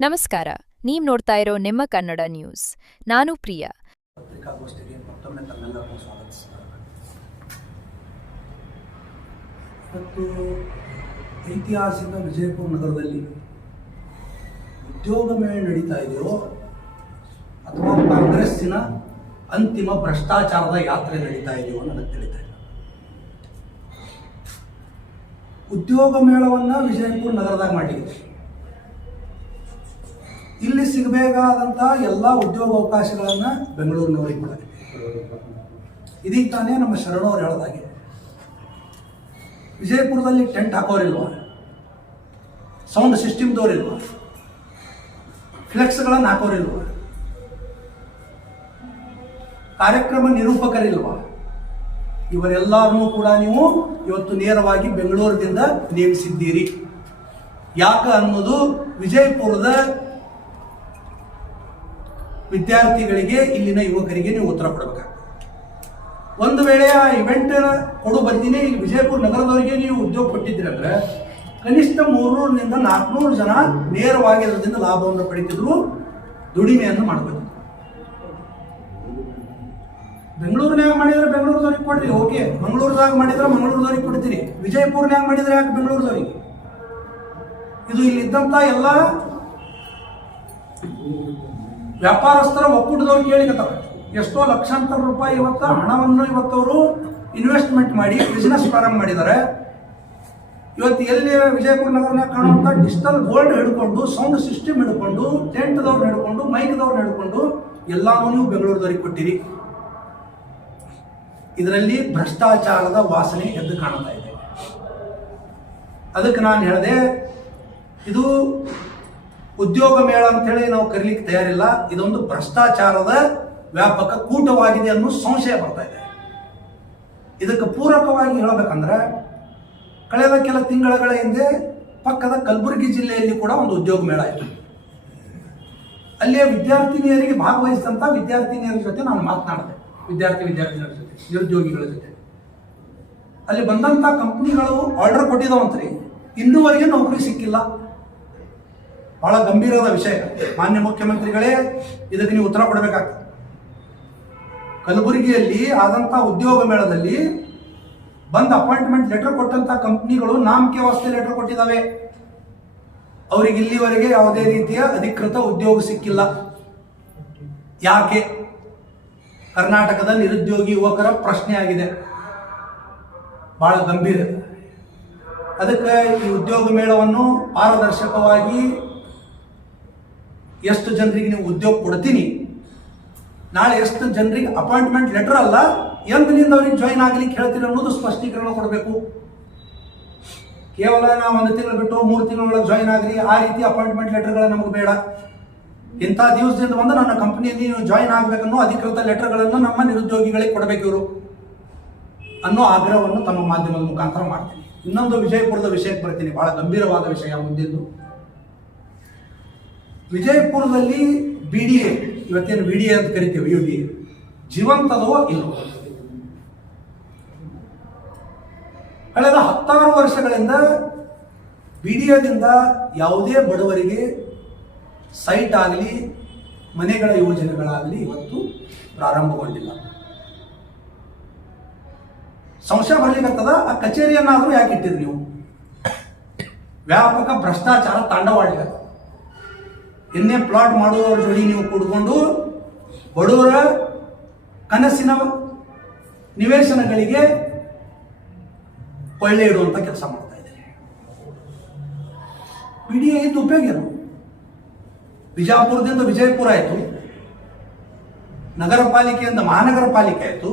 ನಮಸ್ಕಾರ, ನೀವು ನೋಡ್ತಾ ಇರೋ ನಿಮ್ಮ ಕನ್ನಡ ನ್ಯೂಸ್. ನಾನು ಪ್ರಿಯಾ. ಐತಿಹಾಸಿಕ ವಿಜಯಪುರ ನಗರದಲ್ಲಿ ಉದ್ಯೋಗ ಮೇಳ ನಡೀತಾ ಇದೆಯೋ ಅಥವಾ ಕಾಂಗ್ರೆಸ್ಸಿನ ಅಂತಿಮ ಭ್ರಷ್ಟಾಚಾರದ ಯಾತ್ರೆ ನಡೀತಾ ಇದೆಯೋ ನನಗೆ ತಿಳಿತಾ ಇಲ್ಲ. ಉದ್ಯೋಗ ಮೇಳವನ್ನ ವಿಜಯಪುರ ನಗರದಾಗ ಮಾಡಿದೆ ಇಲ್ಲಿ ಸಿಗಬೇಕಾದಂತಹ ಎಲ್ಲ ಉದ್ಯೋಗ ಅವಕಾಶಗಳನ್ನು ಬೆಂಗಳೂರಿನವರಿಗೆ ಕೊಡಬೇಕು ಇದೀಗ ತಾನೇ ನಮ್ಮ ಶರಣವ್ರು ಹೇಳ್ದಾಗೆ ವಿಜಯಪುರದಲ್ಲಿ ಟೆಂಟ್ ಹಾಕೋರಿಲ್ವ? ಸೌಂಡ್ ಸಿಸ್ಟಮ್ದವ್ರಿಲ್ವ ಫ್ಲೆಕ್ಸ್ಗಳನ್ನು ಹಾಕೋರಿಲ್ವ? ಕಾರ್ಯಕ್ರಮ ನಿರೂಪಕರಿಲ್ವ? ಇವರೆಲ್ಲರನ್ನೂ ಕೂಡ ನೀವು ಇವತ್ತು ನೇರವಾಗಿ ಬೆಂಗಳೂರಿನಿಂದ ನೇಮಿಸಿದ್ದೀರಿ. ಯಾಕ ಅನ್ನೋದು ವಿಜಯಪುರದ ವಿದ್ಯಾರ್ಥಿಗಳಿಗೆ ಇಲ್ಲಿನ ಯುವಕರಿಗೆ ನೀವು ಉತ್ತರ ಕೊಡಬೇಕಾಗ್ತದೆ. ಒಂದು ವೇಳೆ ಆ ಇವೆಂಟ್ ಕೊಡು ಬರ್ತೀನಿ ಇಲ್ಲಿ ವಿಜಯಪುರ ನಗರದವರಿಗೆ ನೀವು ಉದ್ಯೋಗ ಕೊಟ್ಟಿದ್ದೀರಂದ್ರೆ ಕನಿಷ್ಠ ಮೂರ್ನೂರರಿಂದ ನಾಲ್ಕುನೂರು ಜನ ನೇರವಾಗಿ ಅದರಿಂದ ಲಾಭವನ್ನು ಪಡಿತಿದ್ರು, ದುಡಿಮೆಯನ್ನು ಮಾಡಬೇಕು ಬೆಂಗಳೂರಿನಾಗ ಮಾಡಿದ್ರೆ ಬೆಂಗಳೂರದವ್ರಿಗೆ ಕೊಡ್ರಿ, ಓಕೆ. ಮಂಗಳೂರದಾಗ ಮಾಡಿದ್ರೆ ಮಂಗಳೂರದವ್ರಿಗೆ ಕೊಡ್ತೀರಿ. ವಿಜಯಪುರ್ನಾಗ ಮಾಡಿದ್ರೆ ಯಾಕೆ ಬೆಂಗಳೂರದವ್ರಿಗೆ? ಇದು ಇಲ್ಲಿದ್ದಂಥ ಎಲ್ಲ ವ್ಯಾಪಾರಸ್ಥರ ಒಕ್ಕೂಟದವ್ರು ಕೇಳಿಕತ್ತಾರ. ಎಷ್ಟೋ ಲಕ್ಷಾಂತರ ರೂಪಾಯಿ ಇವತ್ತ ಹಣವನ್ನು ಇವತ್ತವರು ಇನ್ವೆಸ್ಟ್ಮೆಂಟ್ ಮಾಡಿ ಬಿಸ್ನೆಸ್ ಪ್ರಾರಂಭ ಮಾಡಿದ್ದಾರೆ. ಇವತ್ತು ಎಲ್ಲಿ ವಿಜಯಪುರ ನಗರನಾಗ ಕಾಣುವಂಥ ಡಿಜಿಟಲ್ ಗೋಲ್ಡ್ ಹಿಡ್ಕೊಂಡು ಸೌಂಡ್ ಸಿಸ್ಟಮ್ ಹಿಡ್ಕೊಂಡು ಟೆಂಟ್ದವ್ರು ಹಿಡ್ಕೊಂಡು ಮೈಕ್ದವ್ರು ಹಿಡ್ಕೊಂಡು ಎಲ್ಲಾನು ನೀವು ಬೆಂಗಳೂರದವ್ರಿಗೆ ಕೊಟ್ಟಿರಿ. ಇದರಲ್ಲಿ ಭ್ರಷ್ಟಾಚಾರದ ವಾಸನೆ ಎದ್ದು ಕಾಣ್ತಾ ಇದೆ. ಅದಕ್ಕೆ ನಾನು ಹೇಳಿದೆ, ಇದು ಉದ್ಯೋಗ ಮೇಳ ಅಂತೇಳಿ ನಾವು ಕರೀಲಿಕ್ಕೆ ತಯಾರಿಲ್ಲ. ಇದೊಂದು ಭ್ರಷ್ಟಾಚಾರದ ವ್ಯಾಪಕ ಕೂಟವಾಗಿದೆ ಅನ್ನೋ ಸಂಶಯ ಬರ್ತಾ ಇದೆ. ಇದಕ್ಕೆ ಪೂರಕವಾಗಿ ಹೇಳಬೇಕಂದ್ರೆ, ಕಳೆದ ಕೆಲ ತಿಂಗಳ ಹಿಂದೆ ಪಕ್ಕದ ಕಲಬುರಗಿ ಜಿಲ್ಲೆಯಲ್ಲಿ ಕೂಡ ಒಂದು ಉದ್ಯೋಗ ಮೇಳ ಇತ್ತು. ಅಲ್ಲಿಯ ವಿದ್ಯಾರ್ಥಿನಿಯರಿಗೆ ಭಾಗವಹಿಸಿದಂಥ ವಿದ್ಯಾರ್ಥಿನಿಯರ ಜೊತೆ ನಾನು ಮಾತನಾಡಿದೆ. ವಿದ್ಯಾರ್ಥಿ ವಿದ್ಯಾರ್ಥಿನಿಯರ ಜೊತೆ, ನಿರುದ್ಯೋಗಿಗಳ ಜೊತೆ. ಅಲ್ಲಿ ಬಂದಂಥ ಕಂಪ್ನಿಗಳು ಆರ್ಡರ್ ಕೊಟ್ಟಿದ್ದಾವಂತ್ರಿ. ಇನ್ನೂವರೆಗೆ ನೌಕರಿ ಸಿಕ್ಕಿಲ್ಲ. ಬಹಳ ಗಂಭೀರವಾದ ವಿಷಯ. ಮಾನ್ಯ ಮುಖ್ಯಮಂತ್ರಿಗಳೇ, ಇದಕ್ಕೆ ನೀವು ಉತ್ತರ ಕೊಡಬೇಕಾಗ್ತದೆ. ಕಲಬುರಗಿಯಲ್ಲಿ ಆದಂಥ ಉದ್ಯೋಗ ಮೇಳದಲ್ಲಿ ಬಂದ ಅಪಾಯಿಂಟ್ಮೆಂಟ್ ಲೆಟರ್ ಕೊಟ್ಟಂತ ಕಂಪ್ನಿಗಳು ನಾಮಕೆ ವಾಸ್ತೆ ಲೆಟರ್ ಕೊಟ್ಟಿದ್ದಾವೆ. ಅವರಿಗೆ ಇಲ್ಲಿವರೆಗೆ ಯಾವುದೇ ರೀತಿಯ ಅಧಿಕೃತ ಉದ್ಯೋಗ ಸಿಕ್ಕಿಲ್ಲ. ಯಾಕೆ? ಕರ್ನಾಟಕದ ನಿರುದ್ಯೋಗಿ ಯುವಕರ ಪ್ರಶ್ನೆ ಆಗಿದೆ. ಬಹಳ ಗಂಭೀರ. ಅದಕ್ಕೆ ಈ ಉದ್ಯೋಗ ಮೇಳವನ್ನು ಪಾರದರ್ಶಕವಾಗಿ ಎಷ್ಟು ಜನರಿಗೆ ನೀವು ಉದ್ಯೋಗ ಕೊಡ್ತೀನಿ? ನಾಳೆ ಎಷ್ಟು ಜನರಿಗೆ ಅಪಾಯಿಂಟ್ಮೆಂಟ್ ಲೆಟರ್ ಅಲ್ಲ ಎಂದಿನಿಂದ ಅವ್ರಿಗೆ ಜಾಯಿನ್ ಆಗ್ಲಿಕ್ಕೆ ಹೇಳ್ತೀನಿ ಅನ್ನೋದು ಸ್ಪಷ್ಟೀಕರಣ ಕೊಡಬೇಕು. ಕೇವಲ ನಾವು ಒಂದು ತಿಂಗಳು ಬಿಟ್ಟು ಮೂರು ತಿಂಗಳೊಳಗೆ ಜಾಯಿನ್ ಆಗ್ರಿ, ಆ ರೀತಿ ಅಪಾಯಿಂಟ್ಮೆಂಟ್ ಲೆಟರ್ಗಳು ನಮಗೆ ಬೇಡ. ಇಂಥ ದಿವಸದಿಂದ ಬಂದು ನನ್ನ ಕಂಪನಿಯಲ್ಲಿ ನೀವು ಜಾಯಿನ್ ಆಗಬೇಕನ್ನೋ ಅಧಿಕೃತ ಲೆಟರ್ಗಳನ್ನು ನಮ್ಮ ನಿರುದ್ಯೋಗಿಗಳಿಗೆ ಕೊಡಬೇಕು ಇವರು ಅನ್ನೋ ಆಗ್ರಹವನ್ನು ತಮ್ಮ ಮಾಧ್ಯಮದ ಮುಖಾಂತರ ಮಾಡ್ತೀನಿ. ಇನ್ನೊಂದು ವಿಜಯಪುರದ ವಿಷಯಕ್ಕೆ ಬರ್ತೀನಿ. ಬಹಳ ಗಂಭೀರವಾದ ವಿಷಯ ಮುಂದಿದ್ದು. ವಿಜಯಪುರದಲ್ಲಿ ಬಿ ಡಿ ಎ ಇವತ್ತೇನು ಬಿ ಡಿ ಎ ಅಂತ ಕರಿತೀವಿ ಯು ಡಿ ಎ ಜೀವಂತದೋ ಇಲ್ಲವೋ ಕಳೆದ ಹತ್ತಾರು ವರ್ಷಗಳಿಂದ ಬಿ ಡಿ ಎದಿಂದ ಯಾವುದೇ ಬಡವರಿಗೆ ಸೈಟ್ ಆಗಲಿ, ಮನೆಗಳ ಯೋಜನೆಗಳಾಗಲಿ ಇವತ್ತು ಪ್ರಾರಂಭಗೊಂಡಿಲ್ಲ. ಸಂಶಯ ಬರ್ಲಿಕ್ಕತ್ತದ ಆ ಕಚೇರಿಯನ್ನಾದರೂ ಯಾಕೆ ಇಟ್ಟಿರಿ ನೀವು? ವ್ಯಾಪಕ ಭ್ರಷ್ಟಾಚಾರ ತಾಂಡವಾಡ್ಲಿಕ್ಕೆ ಎನ್ನೇ ಪ್ಲಾಟ್ ಮಾಡುವವರ ಜೋಡಿ ನೀವು ಕೂಡ್ಕೊಂಡು ಬಡವರ ಕನಸಿನ ನಿವೇಶನಗಳಿಗೆ ಕೊಳ್ಳೆ ಇಡುವಂತ ಕೆಲಸ ಮಾಡ್ತಾ ಇದ್ದಾರೆ. ಬಿಡಿ ಇದ್ದು ಉಪಯೋಗ ಏನು? ಬಿಜಾಪುರದಿಂದ ವಿಜಯಪುರ ಆಯಿತು ನಗರ ಪಾಲಿಕೆಯಿಂದ ಮಹಾನಗರ ಪಾಲಿಕೆ ಆಯಿತು,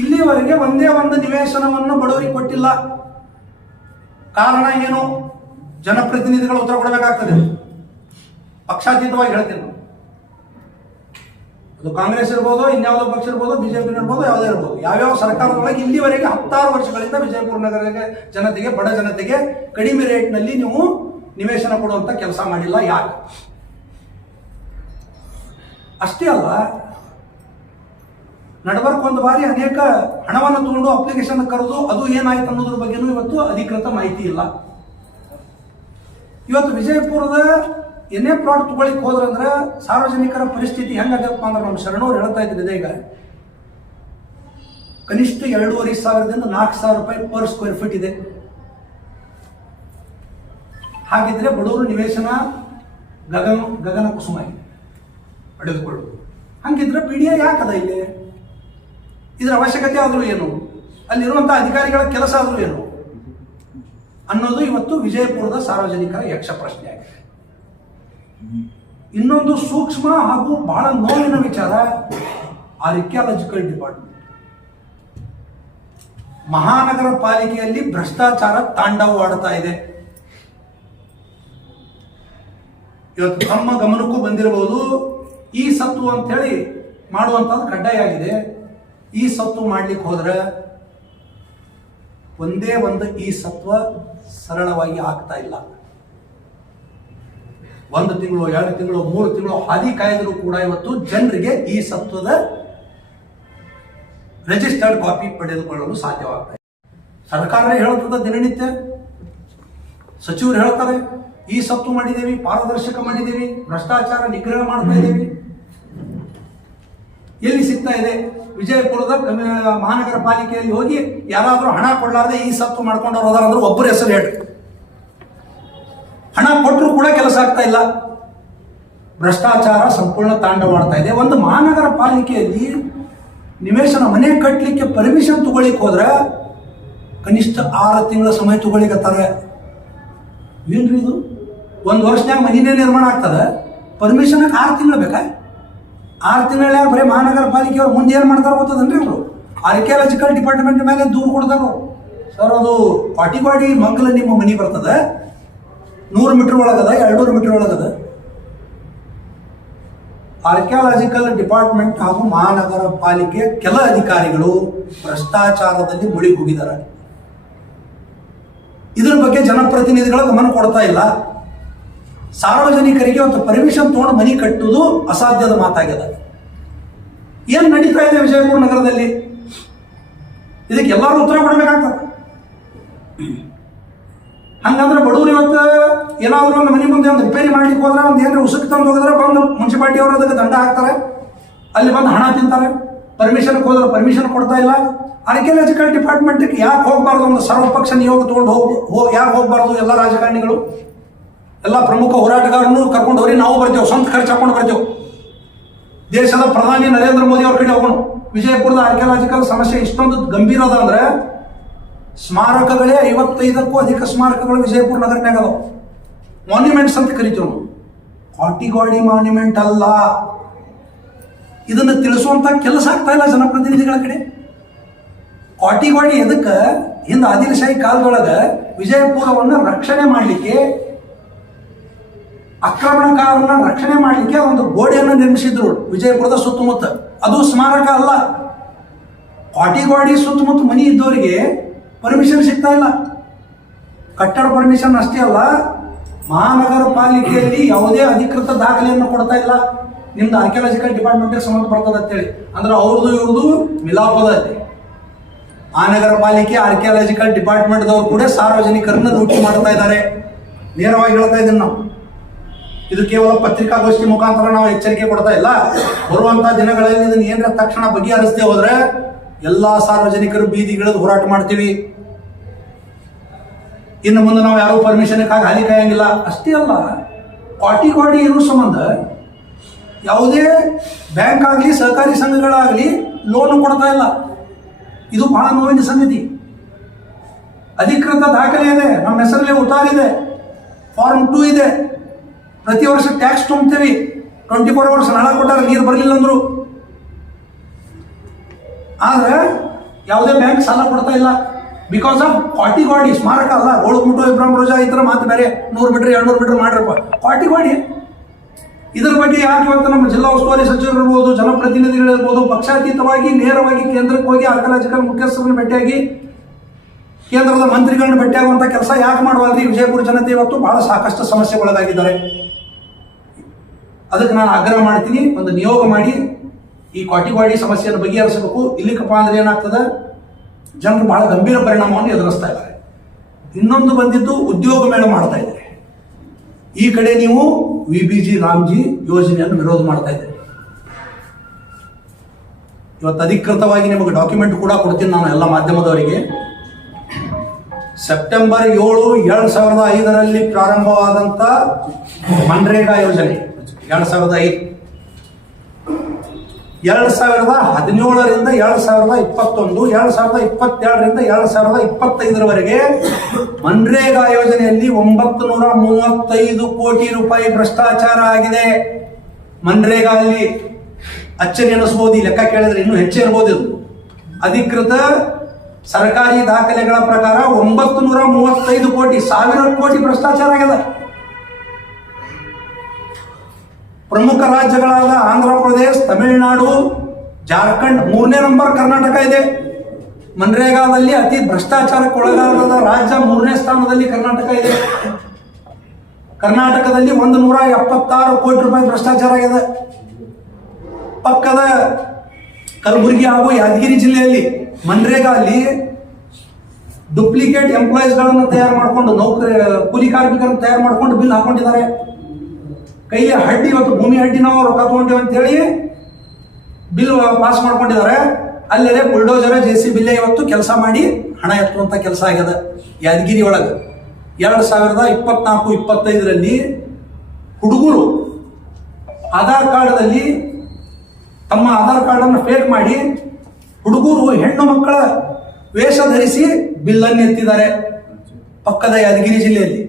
ಇಲ್ಲಿವರೆಗೆ ಒಂದೇ ಒಂದು ನಿವೇಶನವನ್ನು ಬಡವರಿಗೆ ಕೊಟ್ಟಿಲ್ಲ. ಕಾರಣ ಏನು? ಜನಪ್ರತಿನಿಧಿಗಳು ಉತ್ತರ ಕೊಡಬೇಕಾಗ್ತದೆ. ಪಕ್ಷಾತೀತವಾಗಿ ಹೇಳ್ತೀನಿ ನಾವು ಅದು ಕಾಂಗ್ರೆಸ್ ಇರ್ಬೋದು, ಇನ್ಯಾವುದೋ ಪಕ್ಷ ಇರ್ಬೋದು, ಬಿಜೆಪಿ ಇರ್ಬೋದು, ಯಾವುದೇ ಇರ್ಬೋದು. ಯಾವ್ಯಾವ ಸರ್ಕಾರದೊಳಗೆ ಇಲ್ಲಿವರೆಗೆ ಹತ್ತಾರು ವರ್ಷಗಳಿಂದ ವಿಜಯಪುರ ನಗರ ಜನತೆಗೆ, ಬಡ ಜನತೆಗೆ ಕಡಿಮೆ ರೇಟ್ನಲ್ಲಿ ನೀವು ನಿವೇಶನ ಕೊಡುವಂತ ಕೆಲಸ ಮಾಡಿಲ್ಲ ಯಾಕೆ? ಅಷ್ಟೇ ಅಲ್ಲ ನಡವರ್ಕ್ ಒಂದು ಬಾರಿ ಅನೇಕ ಹಣವನ್ನು ತಗೊಂಡು ಅಪ್ಲಿಕೇಶನ್ ಕರೆದು ಅದು ಏನಾಯ್ತು ಅನ್ನೋದ್ರ ಬಗ್ಗೆನೂ ಇವತ್ತು ಅಧಿಕೃತ ಮಾಹಿತಿ ಇಲ್ಲ. ಇವತ್ತು ವಿಜಯಪುರದ ಏನೇ ಪ್ಲಾಟ್ ತಗೊಳಿಕ್ ಹೋದ್ರಂದ್ರೆ ಸಾರ್ವಜನಿಕರ ಪರಿಸ್ಥಿತಿ ಹೆಂಗಾಗತ್ತಪ್ಪ ಅಂದ್ರೆ ನಮ್ಮ ಶರಣವ್ರು ಹೇಳ್ತಾ ಇದ್ರಿದೆ ಈಗ. ಕನಿಷ್ಠ ಎರಡೂವರೆ ಸಾವಿರದಿಂದ ನಾಲ್ಕು ಸಾವಿರ ರೂಪಾಯಿ ಪರ್ ಸ್ಕ್ವೇರ್ ಫೀಟ್ ಇದೆ. ಹಾಗಿದ್ರೆ ಬಡವರು ನಿವೇಶನ ಗಗನ ಗಗನ ಕುಸುಮ ಇದೆ. ಪಡೆದುಕೊಳ್ಳುವುದು. ಹಂಗಿದ್ರೆ ಪಿ ಡಿ ಯಾಕದ ಇಲ್ಲಿ? ಇದರ ಅವಶ್ಯಕತೆ ಆದರೂ ಏನು? ಅಲ್ಲಿರುವಂತಹ ಅಧಿಕಾರಿಗಳ ಕೆಲಸ ಆದರೂ ಏನು? ಅನ್ನೋದು ಇವತ್ತು ವಿಜಯಪುರದ ಸಾರ್ವಜನಿಕರ ಯಕ್ಷ ಪ್ರಶ್ನೆ ಆಗಿದೆ ಇನ್ನೊಂದು ಸೂಕ್ಷ್ಮ ಹಾಗೂ ಬಹಳ ನೋವಿನ ವಿಚಾರ ಆರ್ಕಿಯಾಲಜಿಕಲ್ ಡಿಪಾರ್ಟ್ಮೆಂಟ್ ಮಹಾನಗರ ಪಾಲಿಕೆಯಲ್ಲಿ ಭ್ರಷ್ಟಾಚಾರ ತಾಂಡವವಾಡ್ತಾ ಇದೆ. ಇವತ್ತು ತಮ್ಮ ಗಮನಕ್ಕೂ ಬಂದಿರಬಹುದು, ಈ ಸತ್ತು ಅಂತ ಹೇಳಿ ಮಾಡುವಂಥದ್ದು ಕಡ್ಡಾಯ ಆಗಿದೆ. ಈ ಸತ್ತು ಮಾಡ್ಲಿಕ್ಕೆ ಹೋದ್ರೆ ಒಂದೇ ಒಂದು ಈ ಸತ್ವ ಸರಳವಾಗಿ ಆಗ್ತಾ ಇಲ್ಲ. ಒಂದು ತಿಂಗಳು, ಎರಡು ತಿಂಗಳು, ಮೂರು ತಿಂಗಳು ಹಾದಿ ಕಾಯ್ದರೂ ಕೂಡ ಇವತ್ತು ಜನರಿಗೆ ಈ ಸತ್ವದ ರಿಜಿಸ್ಟರ್ಡ್ ಕಾಪಿ ಪಡೆದುಕೊಳ್ಳಲು ಸಾಧ್ಯವಾಗ್ತದೆ ಸರ್ಕಾರ ಹೇಳುತ್ತದೆ ದಿನನಿತ್ಯ. ಸಚಿವರು ಹೇಳ್ತಾರೆ, ಈ ಸತ್ತು ಮಾಡಿದ್ದೀವಿ, ಪಾರದರ್ಶಕ ಮಾಡಿದ್ದೀವಿ, ಭ್ರಷ್ಟಾಚಾರ ನಿಗ್ರಹ ಮಾಡ್ತಾ ಇದ್ದೀವಿ. ಎಲ್ಲಿ ಸಿಗ್ತಾ ಇದೆ? ವಿಜಯಪುರದ ಮಹಾನಗರ ಪಾಲಿಕೆಯಲ್ಲಿ ಹೋಗಿ ಯಾರಾದರೂ ಹಣ ಕೊಡಲಾರದೆ ಈ ಸತ್ತು ಮಾಡ್ಕೊಂಡವ್ರು ಹೋದಾರ ಅಂದ್ರೆ ಒಬ್ಬರ ಹೆಸರು ಹೇಳಿ ಹಣ ಕೊಟ್ಟರು ಕೂಡ ಕೆಲಸ ಆಗ್ತಾ ಇಲ್ಲ. ಭ್ರಷ್ಟಾಚಾರ ಸಂಪೂರ್ಣ ತಾಂಡವಾಡ್ತಾ ಇದೆ. ಒಂದು ಮಹಾನಗರ ಪಾಲಿಕೆಯಲ್ಲಿ ನಿವೇಶನ ಮನೆ ಕಟ್ಟಲಿಕ್ಕೆ ಪರ್ಮಿಷನ್ ತಗೊಳಿಕ್ ಹೋದ್ರೆ ಕನಿಷ್ಠ ಆರು ತಿಂಗಳ ಸಮಯ ತಗೊಳ್ಳಿಕತ್ತಾರೆ. ಏನ್ರಿ ಇದು? ಒಂದು ವರ್ಷದಾಗ ಮನೆಯೇ ನಿರ್ಮಾಣ ಆಗ್ತದೆ. ಪರ್ಮಿಷನ್ ಆರು ತಿಂಗಳು ಬೇಕಾ? ಆರು ತಿಂಗಳ ಬರೀ ಮಹಾನಗರ ಪಾಲಿಕೆಯವ್ರು ಮುಂದೆ ಏನು ಮಾಡ್ತಾರೋ ಗೊತ್ತದನ್ರಿ ಅವರು? ಆರ್ಕಿಯಾಲಜಿಕಲ್ ಡಿಪಾರ್ಟ್ಮೆಂಟ್ ಮೇಲೆ ದೂರು ಕೊಡ್ತಾರೋ? ಸರ್ ಅದು ಪಾಟಿವಾಡಿ ಮಂಗಲ ನಿಮ್ಮ ಮನೆ ಬರ್ತದೆ. ನೂರು ಮೀಟರ್ ಒಳಗದ, ಎರಡ್ನೂರು ಮೀಟರ್ ಒಳಗದ. ಆರ್ಕಿಯಾಲಜಿಕಲ್ ಡಿಪಾರ್ಟ್ಮೆಂಟ್ ಹಾಗೂ ಮಹಾನಗರ ಪಾಲಿಕೆ ಕೆಲ ಅಧಿಕಾರಿಗಳು ಭ್ರಷ್ಟಾಚಾರದಲ್ಲಿ ಮುಳುಗಿ ಹೋಗಿದ್ದಾರೆ ಇದರ ಬಗ್ಗೆ ಜನಪ್ರತಿನಿಧಿಗಳು ಗಮನ ಕೊಡ್ತಾ ಇಲ್ಲ. ಸಾರ್ವಜನಿಕರಿಗೆ ಒಂದು ಪರ್ಮಿಷನ್ ತಗೊಂಡು ಮನಿ ಕಟ್ಟುವುದು ಅಸಾಧ್ಯದ ಮಾತಾಗಿದೆ. ಏನ್ ನಡೀತಾ ಇದೆ ವಿಜಯಪುರ ನಗರದಲ್ಲಿ? ಇದಕ್ಕೆ ಎಲ್ಲರೂ ಉತ್ತರ ಕೊಡಬೇಕಾಗ್ತದೆ. ಹಂಗಂದ್ರೆ ಬಡವರು ಇವತ್ತು ಏನಾದರೂ ಒಂದು ಮನೆ ಮುಂದೆ ಒಂದು ರಿಪೇರಿ ಮಾಡ್ಲಿಕ್ಕೆ ಹೋದ್ರೆ ಒಂದು ಏನಾದ್ರು ಉಸುಕ್ ತಂದು ಹೋಗಿದ್ರೆ ಬಂದು ಮುನ್ಸಿಪಾಲ್ಟಿ ಅವರು ಅದಕ್ಕೆ ದಂಡ ಹಾಕ್ತಾರೆ. ಅಲ್ಲಿ ಬಂದು ಹಣ ತಿಂತಾರೆ. ಪರ್ಮಿಷನ್ಗೆ ಹೋದ್ರೆ ಪರ್ಮಿಷನ್ ಕೊಡ್ತಾ ಇಲ್ಲ. ಆರ್ಕಿಯಾಲಜಿಕಲ್ ಡಿಪಾರ್ಟ್ಮೆಂಟ್ಗೆ ಯಾಕೆ ಹೋಗಬಾರ್ದು ಒಂದು ಸರ್ವಪಕ್ಷ ನಿಯೋಗ ತೊಗೊಂಡು ಹೋಗಿ ಯಾಕೆ ಹೋಗಬಾರ್ದು ಎಲ್ಲ ರಾಜಕಾರಣಿಗಳು? ಎಲ್ಲ ಪ್ರಮುಖ ಹೋರಾಟಗಾರನ್ನು ಕರ್ಕೊಂಡು ಹೋಗಿ ನಾವು ಬರ್ತೇವೆ, ಸ್ವಂತ ಖರ್ಚು ಹಾಕೊಂಡು ಬರ್ತೇವೆ. ದೇಶದ ಪ್ರಧಾನಿ ನರೇಂದ್ರ ಮೋದಿ ಅವ್ರ ಕಡೆ ಹೋಗೋಣ. ವಿಜಯಪುರದ ಆರ್ಕಿಯಾಲಜಿಕಲ್ ಸಮಸ್ಯೆ ಇಷ್ಟೊಂದು ಗಂಭೀರ ಅದ ಅಂದ್ರೆ, ಸ್ಮಾರಕಗಳೇ ಐವತ್ತೈದಕ್ಕೂ ಅಧಿಕ ಸ್ಮಾರಕಗಳು ವಿಜಯಪುರ ನಗರನಾಗ ಅದಾವ. ಮಾನ್ಯುಮೆಂಟ್ಸ್ ಅಂತ ಕರಿತೀವಿ ನಾವು ಕಾಟಿಗಾಡಿ ಮಾನ್ಯುಮೆಂಟ್ ಅಲ್ಲ. ಇದನ್ನು ತಿಳಿಸುವಂತ ಕೆಲಸ ಆಗ್ತಾ ಇಲ್ಲ ಜನಪ್ರತಿನಿಧಿಗಳ ಕಡೆ. ಕಾಟಿಗಾಡಿ ಎದಕ್ಕೆ? ಹಿಂದೆ ಆದಿಲಶಾಹಿ ಕಾಲದೊಳಗೆ ವಿಜಯಪುರವನ್ನು ರಕ್ಷಣೆ ಮಾಡಲಿಕ್ಕೆ ಆಕ್ರಮಣಕಾರನ ರಕ್ಷಣೆ ಮಾಡಲಿಕ್ಕೆ ಒಂದು ಗೋಡೆಯನ್ನು ನಿರ್ಮಿಸಿದ್ರು ವಿಜಯಪುರದ ಸುತ್ತಮುತ್ತ. ಅದು ಸ್ಮಾರಕ ಅಲ್ಲ. ಕಾಟಿಗಾಡಿ ಸುತ್ತಮುತ್ತ ಮನಿ ಇದ್ದವರಿಗೆ ಪರ್ಮಿಷನ್ ಸಿಗ್ತಾ ಇಲ್ಲ. ಕಟ್ಟಡ ಪರ್ಮಿಷನ್ ಅಷ್ಟೇ ಅಲ್ಲ. ಮಹಾನಗರ ಪಾಲಿಕೆಯಲ್ಲಿ ಯಾವುದೇ ಅಧಿಕೃತ ದಾಖಲೆಯನ್ನು ಕೊಡ್ತಾ ಇಲ್ಲ. ನಿಮ್ದು ಆರ್ಕಿಯಾಲಜಿಕಲ್ ಡಿಪಾರ್ಟ್ಮೆಂಟ್ಗೆ ಸಂಬಂಧ ಬರ್ತದೆ ಅಂತೇಳಿ. ಅಂದ್ರೆ ಅವ್ರದ್ದು ಇವ್ರದ್ದು ಮಿಲಾಪದ ಅಲ್ಲಿ ಮಹಾನಗರ ಪಾಲಿಕೆ ಆರ್ಕಿಯಾಲಜಿಕಲ್ ಡಿಪಾರ್ಟ್ಮೆಂಟ್ದವ್ರು ಕೂಡ ಸಾರ್ವಜನಿಕರನ್ನ ಲೂಟಿ ಮಾಡ್ತಾ ಇದ್ದಾರೆ. ನೇರವಾಗಿ ಹೇಳ್ತಾ ಇದ್ದೀನಿ ನಾವು. ಇದು ಕೇವಲ ಪತ್ರಿಕಾಗೋಷ್ಠಿ ಮುಖಾಂತರ ನಾವು ಎಚ್ಚರಿಕೆ ಕೊಡ್ತಾ ಇಲ್ಲ. ಬರುವಂತಹ ದಿನಗಳಲ್ಲಿ ಇದನ್ನ ಏನಾರ ತಕ್ಷಣ ಬಗೆಹರಿಸದೆ ಹೋದ್ರೆ ಎಲ್ಲಾ ಸಾರ್ವಜನಿಕರು ಬೀದಿಗಿಳಿದು ಹೋರಾಟ ಮಾಡ್ತೀವಿ. ಇನ್ನು ಮುಂದೆ ನಾವು ಯಾರೋ ಪರ್ಮಿಷನ್ ಆಗಿ ಹಾಲಿ ಕಾಯಂಗಿಲ್ಲ. ಅಷ್ಟೇ ಅಲ್ಲ ಕ್ವಾಟಿ ಕ್ವಾಟಿ ಇರೋ ಸಂಬಂಧ ಯಾವುದೇ ಬ್ಯಾಂಕ್ ಆಗಲಿ ಸಹಕಾರಿ ಸಂಘಗಳಾಗಲಿ ಲೋನ್ ಕೊಡ್ತಾ ಇಲ್ಲ. ಇದು ಬಹಳ ನೋವಿನ ಸಂಗತಿ. ಅಧಿಕೃತ ದಾಖಲೆ ಇದೆ, ನಮ್ಮ ಹೆಸರಲ್ಲಿ ಉತ್ತಾರಿದೆ ಫಾರ್ಮ್ ಟೂ ಇದೆ. ಪ್ರತಿ ವರ್ಷ ಟ್ಯಾಕ್ಸ್ ತುಂಬ್ತೀವಿ. ಟ್ವೆಂಟಿ ಫೋರ್ ಅವರ್ಸ್ ಹಣ ಕೊಟ್ಟಾರೆ ನೀರು ಬರಲಿಲ್ಲ ಅಂದ್ರು. ಆದ್ರೆ ಯಾವುದೇ ಬ್ಯಾಂಕ್ ಸಾಲ ಕೊಡ್ತಾ ಇಲ್ಲ. ಬಿಕಾಸ್ ಆಫ್ ಕಾಟಿ ಗಾಡಿ ಸ್ಮಾರಕ ಅಲ್ಲ ಗೋಳಗುಂಟು ಇಬ್ರಾಹಿಂ ರೋಜಾ ಈ ಮಾತು ಬೇರೆ ನೂರು ಮೀಟರ್, ಎರಡ್ನೂರು ಮೀಟರ್ ಮಾಡ್ರಪ್ಪ. ಕಾಟಿಗಾಡಿ ಇದರ ಬಗ್ಗೆ ಯಾಕೆ ಇವತ್ತು ನಮ್ಮ ಜಿಲ್ಲಾ ಉಸ್ತುವಾರಿ ಸಚಿವರು ಇರ್ಬೋದು ಜನಪ್ರತಿನಿಧಿಗಳಿರ್ಬೋದು ಪಕ್ಷಾತೀತವಾಗಿ, ನೇರವಾಗಿ ಕೇಂದ್ರಕ್ಕೆ ಹೋಗಿ ಆರ್ಕಲಾಜಿಕಲ್ ಮುಖ್ಯಸ್ಥರನ್ನ ಭೇಟಿಯಾಗಿ, ಕೇಂದ್ರದ ಮಂತ್ರಿಗಳನ್ನ ಭೇಟಿಯಾಗುವಂಥ ಕೆಲಸ ಯಾಕೆ ಮಾಡುವಲ್ರಿ? ವಿಜಯಪುರ ಜನತೆ ಇವತ್ತು ಬಹಳ ಸಾಕಷ್ಟು ಸಮಸ್ಯೆಗೊಳಗಾಗಿದ್ದಾರೆ. ಅದಕ್ಕೆ ನಾನು ಆಗ್ರಹ ಮಾಡ್ತೀನಿ, ಒಂದು ನಿಯೋಗ ಮಾಡಿ ಈ ಕ್ವಾಟಿವಾಡಿ ಸಮಸ್ಯೆಯನ್ನು ಬಗೆಹರಿಸಬೇಕು. ಇಲ್ಲಿಕಪ್ಪ ಅಂದ್ರೆ ಏನಾಗ್ತದೆ? ಜನರು ಬಹಳ ಗಂಭೀರ ಪರಿಣಾಮವನ್ನು ಎದುರಿಸ್ತಾ ಇದ್ದಾರೆ. ಇನ್ನೊಂದು ಬಂದಿದ್ದು ಉದ್ಯೋಗ ಮೇಳ ಮಾಡ್ತಾ ಇದ್ದಾರೆ. ಈ ಕಡೆ ನೀವು ವಿ ಬಿ ಜಿ ರಾಮ್ಜಿ ಯೋಜನೆಯನ್ನು ವಿರೋಧ ಮಾಡ್ತಾ ಇದ್ದೀರಿ. ಇವತ್ತು ಅಧಿಕೃತವಾಗಿ ನಿಮಗೆ ಡಾಕ್ಯುಮೆಂಟ್ ಕೂಡ ಕೊಡ್ತೀನಿ ನಾನು ಎಲ್ಲ ಮಾಧ್ಯಮದವರಿಗೆ. ಸೆಪ್ಟೆಂಬರ್ ಏಳು ಎರಡು ಸಾವಿರದ ಐದರಲ್ಲಿ ಪ್ರಾರಂಭವಾದಂತ ಮನ್ರೇಗಾ ಯೋಜನೆ. ಎರಡು ಸಾವಿರದ ಐದು. ಎರಡ್ ಸಾವಿರದ ಹದಿನೇಳರಿಂದ ಎರಡ್ ಸಾವಿರದ ಇಪ್ಪತ್ತೊಂದು, ಎರಡ್ ಸಾವಿರದ ಇಪ್ಪತ್ತೆರಡರಿಂದ ಎರಡ್ ಸಾವಿರದ ಇಪ್ಪತ್ತೈದರವರೆಗೆ ಮನ್ರೇಗಾ ಯೋಜನೆಯಲ್ಲಿ ಒಂಬತ್ತು ನೂರ ಮೂವತ್ತೈದು ಕೋಟಿ ರೂಪಾಯಿ ಭ್ರಷ್ಟಾಚಾರ ಆಗಿದೆ. ಮನ್ರೇಗಾ ಅಲ್ಲಿ ಅಚ್ಚರಿ ಎನಿಸ್ಬೋದು, ಈ ಲೆಕ್ಕ ಕೇಳಿದ್ರೆ ಇನ್ನೂ ಹೆಚ್ಚು ಇರ್ಬೋದು ಇದು. ಅಧಿಕೃತ ಸರ್ಕಾರಿ ದಾಖಲೆಗಳ ಪ್ರಕಾರ ಒಂಬತ್ತು ನೂರ ಮೂವತ್ತೈದು ಕೋಟಿ, ಸಾವಿರ ಕೋಟಿ ಭ್ರಷ್ಟಾಚಾರ ಆಗಿದೆ. ಪ್ರಮುಖ ರಾಜ್ಯಗಳಾದ ಆಂಧ್ರ ಪ್ರದೇಶ, ತಮಿಳುನಾಡು, ಜಾರ್ಖಂಡ್ ಮೂರನೇ ನಂಬರ್ ಕರ್ನಾಟಕ ಇದೆ. ಮನ್ರೇಗಾದಲ್ಲಿ ಅತಿ ಭ್ರಷ್ಟಾಚಾರಕ್ಕೆ ಒಳಗಾದ ರಾಜ್ಯ ಮೂರನೇ ಸ್ಥಾನದಲ್ಲಿ ಕರ್ನಾಟಕ ಇದೆ. ಕರ್ನಾಟಕದಲ್ಲಿ ಒಂದು ನೂರ ಎಪ್ಪತ್ತಾರು ಕೋಟಿ ರೂಪಾಯಿ ಭ್ರಷ್ಟಾಚಾರ ಆಗಿದೆ. ಪಕ್ಕದ ಕಲಬುರಗಿ ಹಾಗೂ ಯಾದಗಿರಿ ಜಿಲ್ಲೆಯಲ್ಲಿ ಮನ್ರೇಗಾ ಅಲ್ಲಿ ಡುಪ್ಲಿಕೇಟ್ ಎಂಪ್ಲಾಯೀಸ್ಗಳನ್ನು ತಯಾರು ಮಾಡಿಕೊಂಡು ನೌಕರಿ, ಕೂಲಿ ಕಾರ್ಮಿಕರನ್ನು ತಯಾರು ಮಾಡಿಕೊಂಡು ಬಿಲ್ ಹಾಕೊಂಡಿದ್ದಾರೆ. ಕೈಲಿ ಹಡ್ಡಿ ಇವತ್ತು ಭೂಮಿ ಹಡ್ಡಿ ನಾವು ರೊಕ್ಕ ತಗೊಂಡೇವೆ ಅಂತೇಳಿ ಬಿಲ್ ಪಾಸ್ ಮಾಡ್ಕೊಂಡಿದ್ದಾರೆ. ಅಲ್ಲೇ ಬುಲ್ಡೋಜರ್, ಜೆ ಸಿ ಬಿಲ್ಲೇ ಇವತ್ತು ಕೆಲಸ ಮಾಡಿ ಹಣ ಎತ್ತುವಂತ ಕೆಲಸ ಆಗ್ಯದ. ಯಾದಗಿರಿ ಒಳಗೆ ಎರಡು ಸಾವಿರದ ಇಪ್ಪತ್ನಾಲ್ಕು, ಇಪ್ಪತ್ತೈದರಲ್ಲಿ ಹುಡುಗರು ಆಧಾರ್ ಕಾರ್ಡ್ದಲ್ಲಿ ತಮ್ಮ ಆಧಾರ್ ಕಾರ್ಡನ್ನು ಫೇಕ್ ಮಾಡಿ ಹುಡುಗರು ಹೆಣ್ಣು ಮಕ್ಕಳ ವೇಷ ಧರಿಸಿ ಬಿಲ್ಲನ್ನು ಎತ್ತಿದ್ದಾರೆ ಪಕ್ಕದ ಯಾದಗಿರಿ ಜಿಲ್ಲೆಯಲ್ಲಿ.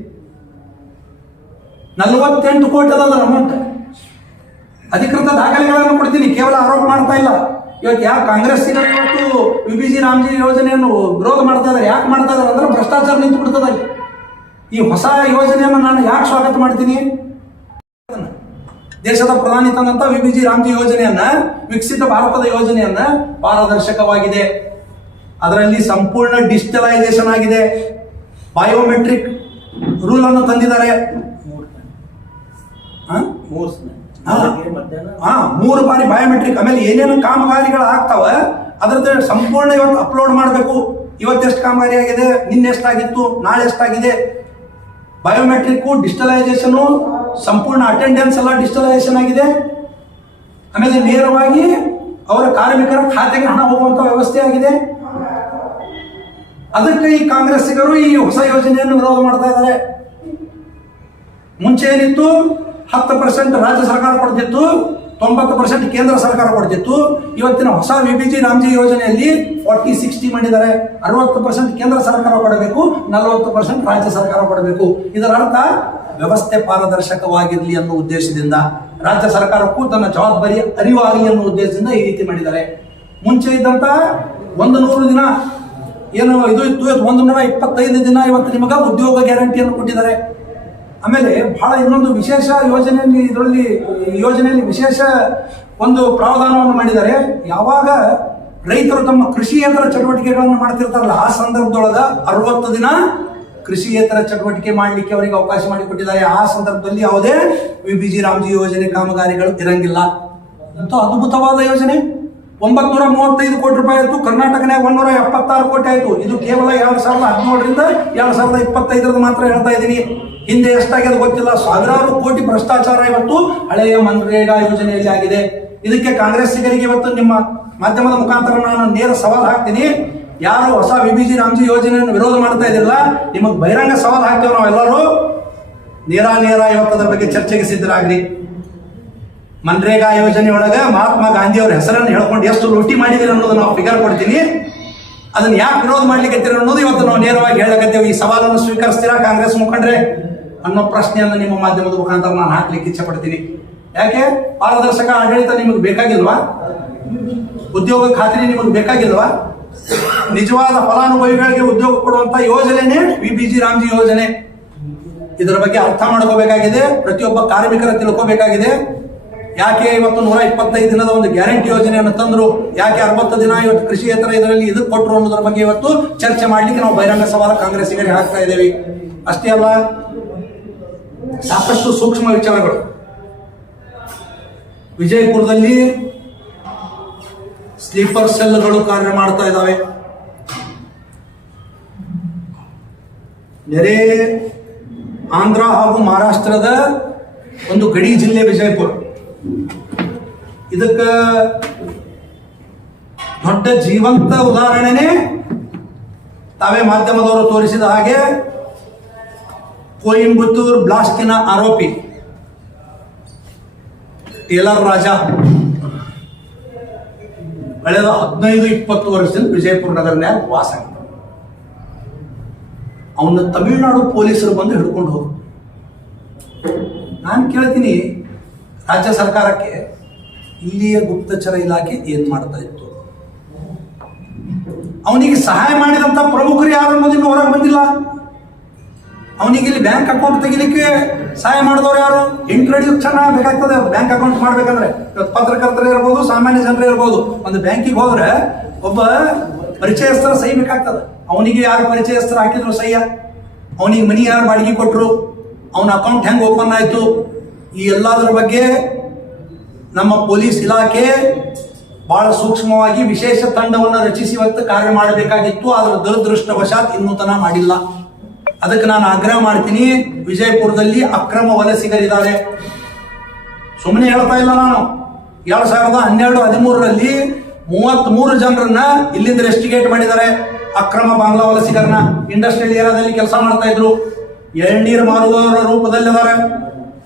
ನಲವತ್ತೆಂಟು ಕೋಟಿ ಅದ ಅಮೌಂಟ್ ಅಧಿಕೃತ ದಾಖಲೆಗಳನ್ನು ಕೊಡ್ತೀನಿ, ಕೇವಲ ಆರೋಪ ಮಾಡ್ತಾ ಇಲ್ಲ. ಇವತ್ತು ಯಾಕೆ ಕಾಂಗ್ರೆಸ್ಸಿಗರು ಇವತ್ತು ವಿ ಬಿ ಜಿ ರಾಮ್ಜಿ ಯೋಜನೆಯನ್ನು ವಿರೋಧ ಮಾಡ್ತಾ ಇದ್ದಾರೆ ಯಾಕೆ ಮಾಡ್ತಾ ಇದ್ದಾರೆ ಅಂದ್ರೆ ಭ್ರಷ್ಟಾಚಾರ ನಿಂತು ಬಿಡ್ತದೆ. ಈ ಹೊಸ ಯೋಜನೆಯನ್ನು ನಾನು ಯಾಕೆ ಸ್ವಾಗತ ಮಾಡ್ತೀನಿ? ದೇಶದ ಪ್ರಧಾನಿ ತಂದಂತ V B G RAM G ಯೋಜನೆಯನ್ನ, ವಿಕಸಿತ ಭಾರತದ ಯೋಜನೆಯನ್ನ ಪಾರದರ್ಶಕವಾಗಿದೆ. ಅದರಲ್ಲಿ ಸಂಪೂರ್ಣ ಡಿಜಿಟಲೈಸೇಷನ್ ಆಗಿದೆ. ಬಯೋಮೆಟ್ರಿಕ್ ರೂಲ್ ಅನ್ನು ತಂದಿದ್ದಾರೆ. ಮೂರು ಬಾರಿ ಬಯೋಮೆಟ್ರಿಕ್ ಆಮೇಲೆ ಏನೇನು ಕಾಮಗಾರಿಗಳು ಆಗ್ತಾವ ಅದ್ರದ್ದು ಸಂಪೂರ್ಣ ಇವತ್ತು ಅಪ್ಲೋಡ್ ಮಾಡಬೇಕು. ಇವತ್ತೆಷ್ಟು ಕಾಮಗಾರಿ ಆಗಿದೆ ನಿನ್ನೆ ಎಷ್ಟಾಗಿತ್ತು ನಾಳೆ ಎಷ್ಟಾಗಿದೆ. ಬಯೋಮೆಟ್ರಿಕ್ ಡಿಜಿಟಲೈಸೇಷನ್ ಸಂಪೂರ್ಣ ಅಟೆಂಡೆನ್ಸ್ ಎಲ್ಲ ಡಿಜಿಟಲೈಸೇಷನ್ ಆಗಿದೆ. ಆಮೇಲೆ ನೇರವಾಗಿ ಅವರ ಕಾರ್ಮಿಕರ ಖಾತೆಗೆ ಹಣ ಹೋಗುವಂತ ವ್ಯವಸ್ಥೆ ಆಗಿದೆ. ಅದಕ್ಕೆ ಈ ಕಾಂಗ್ರೆಸ್ಸಿಗರು ಈ ಹೊಸ ಯೋಜನೆಯನ್ನು ವಿರೋಧ ಮಾಡ್ತಾ ಇದ್ದಾರೆ. ಮುಂಚೆ ಏನಿತ್ತು? ಹತ್ತು ಪರ್ಸೆಂಟ್ ರಾಜ್ಯ ಸರ್ಕಾರ ಕೊಡ್ತಿತ್ತು, ತೊಂಬತ್ತು ಪರ್ಸೆಂಟ್ ಕೇಂದ್ರ ಸರ್ಕಾರ ಕೊಡ್ತಿತ್ತು. ಇವತ್ತಿನ ಹೊಸ ವಿ ಬಿ ರಾಮ್ಜಿ ಯೋಜನೆಯಲ್ಲಿ ಫಾರ್ಟಿ ಸಿಕ್ಸ್ಟಿ ಮಾಡಿದ್ದಾರೆ. ಅರವತ್ತು ಪರ್ಸೆಂಟ್ ಕೇಂದ್ರ ಸರ್ಕಾರ ಕೊಡಬೇಕು, ನಲವತ್ತು ಪರ್ಸೆಂಟ್ ರಾಜ್ಯ ಸರ್ಕಾರ ಕೊಡಬೇಕು. ಇದರ ಅರ್ಥ ವ್ಯವಸ್ಥೆ ಪಾರದರ್ಶಕವಾಗಿರಲಿ ಅನ್ನೋ ಉದ್ದೇಶದಿಂದ, ರಾಜ್ಯ ಸರ್ಕಾರಕ್ಕೂ ತನ್ನ ಜವಾಬ್ದಾರಿ ಅರಿವಾಗಲಿ ಅನ್ನೋ ಉದ್ದೇಶದಿಂದ ಈ ರೀತಿ ಮಾಡಿದ್ದಾರೆ. ಮುಂಚೆ ಇದ್ದಂತ ಒಂದು ನೂರು ದಿನ, ಏನು ಇದು ಇತ್ತು ಒಂದು ನೂರ ಇಪ್ಪತ್ತೈದು ದಿನ ಇವತ್ತು ನಿಮಗೆ ಉದ್ಯೋಗ ಗ್ಯಾರಂಟಿಯನ್ನು ಕೊಟ್ಟಿದ್ದಾರೆ. ಆಮೇಲೆ ಬಹಳ ಇನ್ನೊಂದು ವಿಶೇಷ ಯೋಜನೆಯಲ್ಲಿ ಇದರಲ್ಲಿ, ಯೋಜನೆಯಲ್ಲಿ ವಿಶೇಷ ಒಂದು ಪ್ರಾವಧಾನವನ್ನು ಮಾಡಿದ್ದಾರೆ. ಯಾವಾಗ ರೈತರು ತಮ್ಮ ಕೃಷಿಯೇತರ ಚಟುವಟಿಕೆಗಳನ್ನು ಮಾಡ್ತಿರ್ತಾರಲ್ಲ, ಆ ಸಂದರ್ಭದೊಳಗ ಅರವತ್ತು ದಿನ ಕೃಷಿಯೇತರ ಚಟುವಟಿಕೆ ಮಾಡಲಿಕ್ಕೆ ಅವರಿಗೆ ಅವಕಾಶ ಮಾಡಿಕೊಟ್ಟಿದ್ದಾರೆ. ಆ ಸಂದರ್ಭದಲ್ಲಿ ಯಾವುದೇ ವಿ ಬಿ ಜಿ ರಾಮ್ಜಿ ಯೋಜನೆ ಕಾಮಗಾರಿಗಳು ಇರಂಗಿಲ್ಲ. ಅಂತೂ ಅದ್ಭುತವಾದ ಯೋಜನೆ. ಒಂಬತ್ನೂರ ಮೂವತ್ತೈದು ಕೋಟಿ ರೂಪಾಯಿ ಆಯಿತು. ಕರ್ನಾಟಕನೇ ಒಂದೂರ ಎಪ್ಪತ್ತಾರು ಕೋಟಿ ಆಯಿತು. ಇದು ಕೇವಲ ಎರಡು ಸಾವಿರದ ಹದಿನೇಳರಿಂದ ಎರಡು ಸಾವಿರದ ಇಪ್ಪತ್ತೈದರದ್ದು ಮಾತ್ರ ಹೇಳ್ತಾ ಇದ್ದೀನಿ. ಹಿಂದೆ ಎಷ್ಟಾಗ್ಯದ ಗೊತ್ತಿಲ್ಲ. ಸಾವಿರಾರು ಕೋಟಿ ಭ್ರಷ್ಟಾಚಾರ ಇವತ್ತು ಹಳೆಯ ಮನ್ರೇಗಾ ಯೋಜನೆಯಲ್ಲಿ ಆಗಿದೆ. ಇದಕ್ಕೆ ಕಾಂಗ್ರೆಸ್ಸಿಗರಿಗೆ ಇವತ್ತು ನಿಮ್ಮ ಮಾಧ್ಯಮದ ಮುಖಾಂತರ ನಾನು ನೇರ ಸವಾಲು ಹಾಕ್ತೀನಿ. ಯಾರು ಹೊಸ ವಿ ಬಿ ರಾಮ್ಜಿ ಯೋಜನೆಯನ್ನು ವಿರೋಧ ಮಾಡ್ತಾ ಇದ್ದಿಲ್ಲ? ನಿಮಗೆ ಬಹಿರಂಗ ಸವಾಲು ಹಾಕ್ತೇವೆ ನಾವೆಲ್ಲರೂ. ನೇರ ನೇರ ಇವತ್ತು ಅದರ ಬಗ್ಗೆ ಚರ್ಚೆಗೆ ಸಿದ್ಧರಾಗ್ರಿ. ಮನ್ರೇಗಾ ಯೋಜನೆ ಒಳಗೆ ಮಹಾತ್ಮ ಗಾಂಧಿ ಅವ್ರ ಹೆಸರನ್ನು ಹೇಳ್ಕೊಂಡು ಎಷ್ಟು ಲೂಟಿ ಮಾಡಿದಿರಿ ಅನ್ನೋದು ನಾವು ಫಿಗರ್ ಕೊಡ್ತೀನಿ. ಅದನ್ನ ಯಾಕೆ ವಿರೋಧ ಮಾಡ್ಲಿಕ್ಕೆ ಅನ್ನೋದು ಇವತ್ತು ನಾವು ನೇರವಾಗಿ ಹೇಳಕತ್ತೇವೆ. ಈ ಸವಾಲನ್ನು ಸ್ವೀಕರಿಸ್ತೀರಾ ಕಾಂಗ್ರೆಸ್ ಮುಖಂಡ್ರೆ? ಅನ್ನೋ ಪ್ರಶ್ನೆಯನ್ನು ನಿಮ್ಮ ಮಾಧ್ಯಮದ ಮುಖಾಂತರ ನಾನು ಹಾಕ್ಲಿಕ್ಕೆ ಇಚ್ಛೆ ಪಡ್ತೀನಿ. ಯಾಕೆ? ಪಾರದರ್ಶಕ ಆಡಳಿತ ನಿಮಗೆ ಬೇಕಾಗಿಲ್ವಾ? ಉದ್ಯೋಗ ಖಾತ್ರಿ ನಿಮಗೆ ಬೇಕಾಗಿಲ್ವಾ? ನಿಜವಾದ ಫಲಾನುಭವಿಗಳಿಗೆ ಉದ್ಯೋಗ ಕೊಡುವಂತ ಯೋಜನೆನೇ ವಿ ಬಿ ಜಿ ರಾಮ್ಜಿ ಯೋಜನೆ. ಇದರ ಬಗ್ಗೆ ಅರ್ಥ ಮಾಡ್ಕೋಬೇಕಾಗಿದೆ. ಪ್ರತಿಯೊಬ್ಬ ಕಾರ್ಮಿಕರ ತಿಳ್ಕೋಬೇಕಾಗಿದೆ. ಯಾಕೆ ಇವತ್ತು ನೂರ ಇಪ್ಪತ್ತೈದು ದಿನದ ಒಂದು ಗ್ಯಾರಂಟಿ ಯೋಜನೆಯನ್ನು ತಂದ್ರು? ಯಾಕೆ ಅರವತ್ತು ದಿನ ಇವತ್ತು ಕೃಷಿಯೇತರ ಇದರಲ್ಲಿ ಇದು ಕೊಟ್ಟರು ಅನ್ನೋದ್ರ ಬಗ್ಗೆ ಇವತ್ತು ಚರ್ಚೆ ಮಾಡ್ಲಿಕ್ಕೆ ನಾವು ಬಹಿರಂಗ ಸವಾಲ ಕಾಂಗ್ರೆಸ್ಸಿಗರಿಗೆ ಹಾಕ್ತಾ ಇದ್ದೇವೆ. ಅಷ್ಟೇ ಅಲ್ಲ, ಸಾಕಷ್ಟು ಸೂಕ್ಷ್ಮ ವಿಚಾರಗಳು. ವಿಜಯಪುರದಲ್ಲಿ ಸ್ಲೀಪರ್ ಸೆಲ್ಗಳು ಕಾರ್ಯ ಮಾಡ್ತಾ ಇದ್ದಾವೆ. ನೆರೆ ಆಂಧ್ರ ಹಾಗೂ ಮಹಾರಾಷ್ಟ್ರದ ಒಂದು ಗಡಿ ಜಿಲ್ಲೆ ವಿಜಯಪುರ. ಇದಕ್ಕೆ ದೊಡ್ಡ ಜೀವಂತ ಉದಾಹರಣೆನೆ ತಾವೇ ಮಾಧ್ಯಮದವರು ತೋರಿಸಿದ ಹಾಗೆ ಕೊಯಿಂಬತ್ತೂರ್ ಬ್ಲಾಸ್ಟಿನ ಆರೋಪಿ. ಟೇಲರ್ ರಾಜ. ಕಳೆದ ಹದಿನೈದು, ಇಪ್ಪತ್ತು ವರ್ಷದಿಂದ ವಿಜಯಪುರ ನಗರನ್ಯಾಗ ವಾಸ ಅವನ್ನ ತಮಿಳುನಾಡು ಪೊಲೀಸರು ಬಂದು ಹಿಡ್ಕೊಂಡು ಹೋದ್ರು. ನಾನು ಕೇಳ್ತೀನಿ ರಾಜ್ಯ ಸರ್ಕಾರಕ್ಕೆ ಇಲ್ಲಿಯ ಗುಪ್ತಚರ ಇಲಾಖೆ ಏನ್ ಮಾಡ್ತಾ ಇತ್ತು? ಅವನಿಗೆ ಸಹಾಯ ಮಾಡಿದಂತ ಪ್ರಮುಖರು ಯಾರು ಅನ್ನೋದಿನ್ನು ಹೊರಗೆ ಬಂದಿಲ್ಲ. ಅವನಿಗೆ ಇಲ್ಲಿ ಬ್ಯಾಂಕ್ ಅಕೌಂಟ್ ತೆಗಿಲಿಕ್ಕೆ ಸಹಾಯ ಮಾಡಿದವರು ಯಾರು? ಇಂಟ್ರೊಡ್ಯೂಕ್ಷನ್ ಬೇಕಾಗ್ತದೆ. ಬ್ಯಾಂಕ್ ಅಕೌಂಟ್ ಮಾಡ್ಬೇಕಂದ್ರೆ. ಇವತ್ತು ಪತ್ರಕರ್ತರು ಇರ್ಬೋದು, ಸಾಮಾನ್ಯ ಜನರು ಇರ್ಬೋದು. ಒಂದು ಬ್ಯಾಂಕಿಗೆ ಹೋದ್ರೆ ಒಬ್ಬ ಪರಿಚಯಸ್ಥರ ಸಹಿ ಬೇಕಾಗ್ತದೆ. ಅವನಿಗೆ ಯಾರು ಪರಿಚಯಸ್ಥರ ಹಾಕಿದ್ರು ಸಹಿಯ ಅವನಿಗೆ ಮನಿ ಯಾರು ಬಾಡಿಗೆ ಕೊಟ್ಟರು ಅವನ ಅಕೌಂಟ್ ಹೆಂಗೆ ಓಪನ್ ಆಯ್ತು? ಈ ಎಲ್ಲದರ ಬಗ್ಗೆ ನಮ್ಮ ಪೊಲೀಸ್ ಇಲಾಖೆ ಬಹಳ ಸೂಕ್ಷ್ಮವಾಗಿ ವಿಶೇಷ ತಂಡವನ್ನು ರಚಿಸಿ ಇವತ್ತು ಕಾರ್ಯ ಮಾಡಬೇಕಾಗಿತ್ತು, ಆದರೆ ದುರದೃಷ್ಟವಶಾತ್ ಇನ್ನೂ ತನ ಮಾಡಿಲ್ಲ. ಅದಕ್ಕೆ ನಾನು ಆಗ್ರಹ ಮಾಡ್ತೀನಿ, ವಿಜಯಪುರದಲ್ಲಿ ಅಕ್ರಮ ವಲಸಿಗರಿದ್ದಾರೆ. ಸುಮ್ಮನೆ ಹೇಳ್ತಾ ಇಲ್ಲ ನಾನು. ಎರಡ್ ಸಾವಿರದ ಹನ್ನೆರಡು, ಹದಿಮೂರರಲ್ಲಿ ಮೂವತ್ತ್ ಮೂರು ಜನರನ್ನ ಇಲ್ಲಿಂದ ರೆಸ್ಟಿಗೇಟ್ ಮಾಡಿದ್ದಾರೆ. ಅಕ್ರಮ ಬಾಂಗ್ಲಾ ವಲಸಿಗರನ್ನ. ಇಂಡಸ್ಟ್ರಿಯಲ್ ಏರಿಯಾದಲ್ಲಿ ಕೆಲಸ ಮಾಡ್ತಾ ಇದ್ರು. ಎಳ್ನೀರು ಮಾರುವವರ ರೂಪದಲ್ಲಿದ್ದಾರೆ.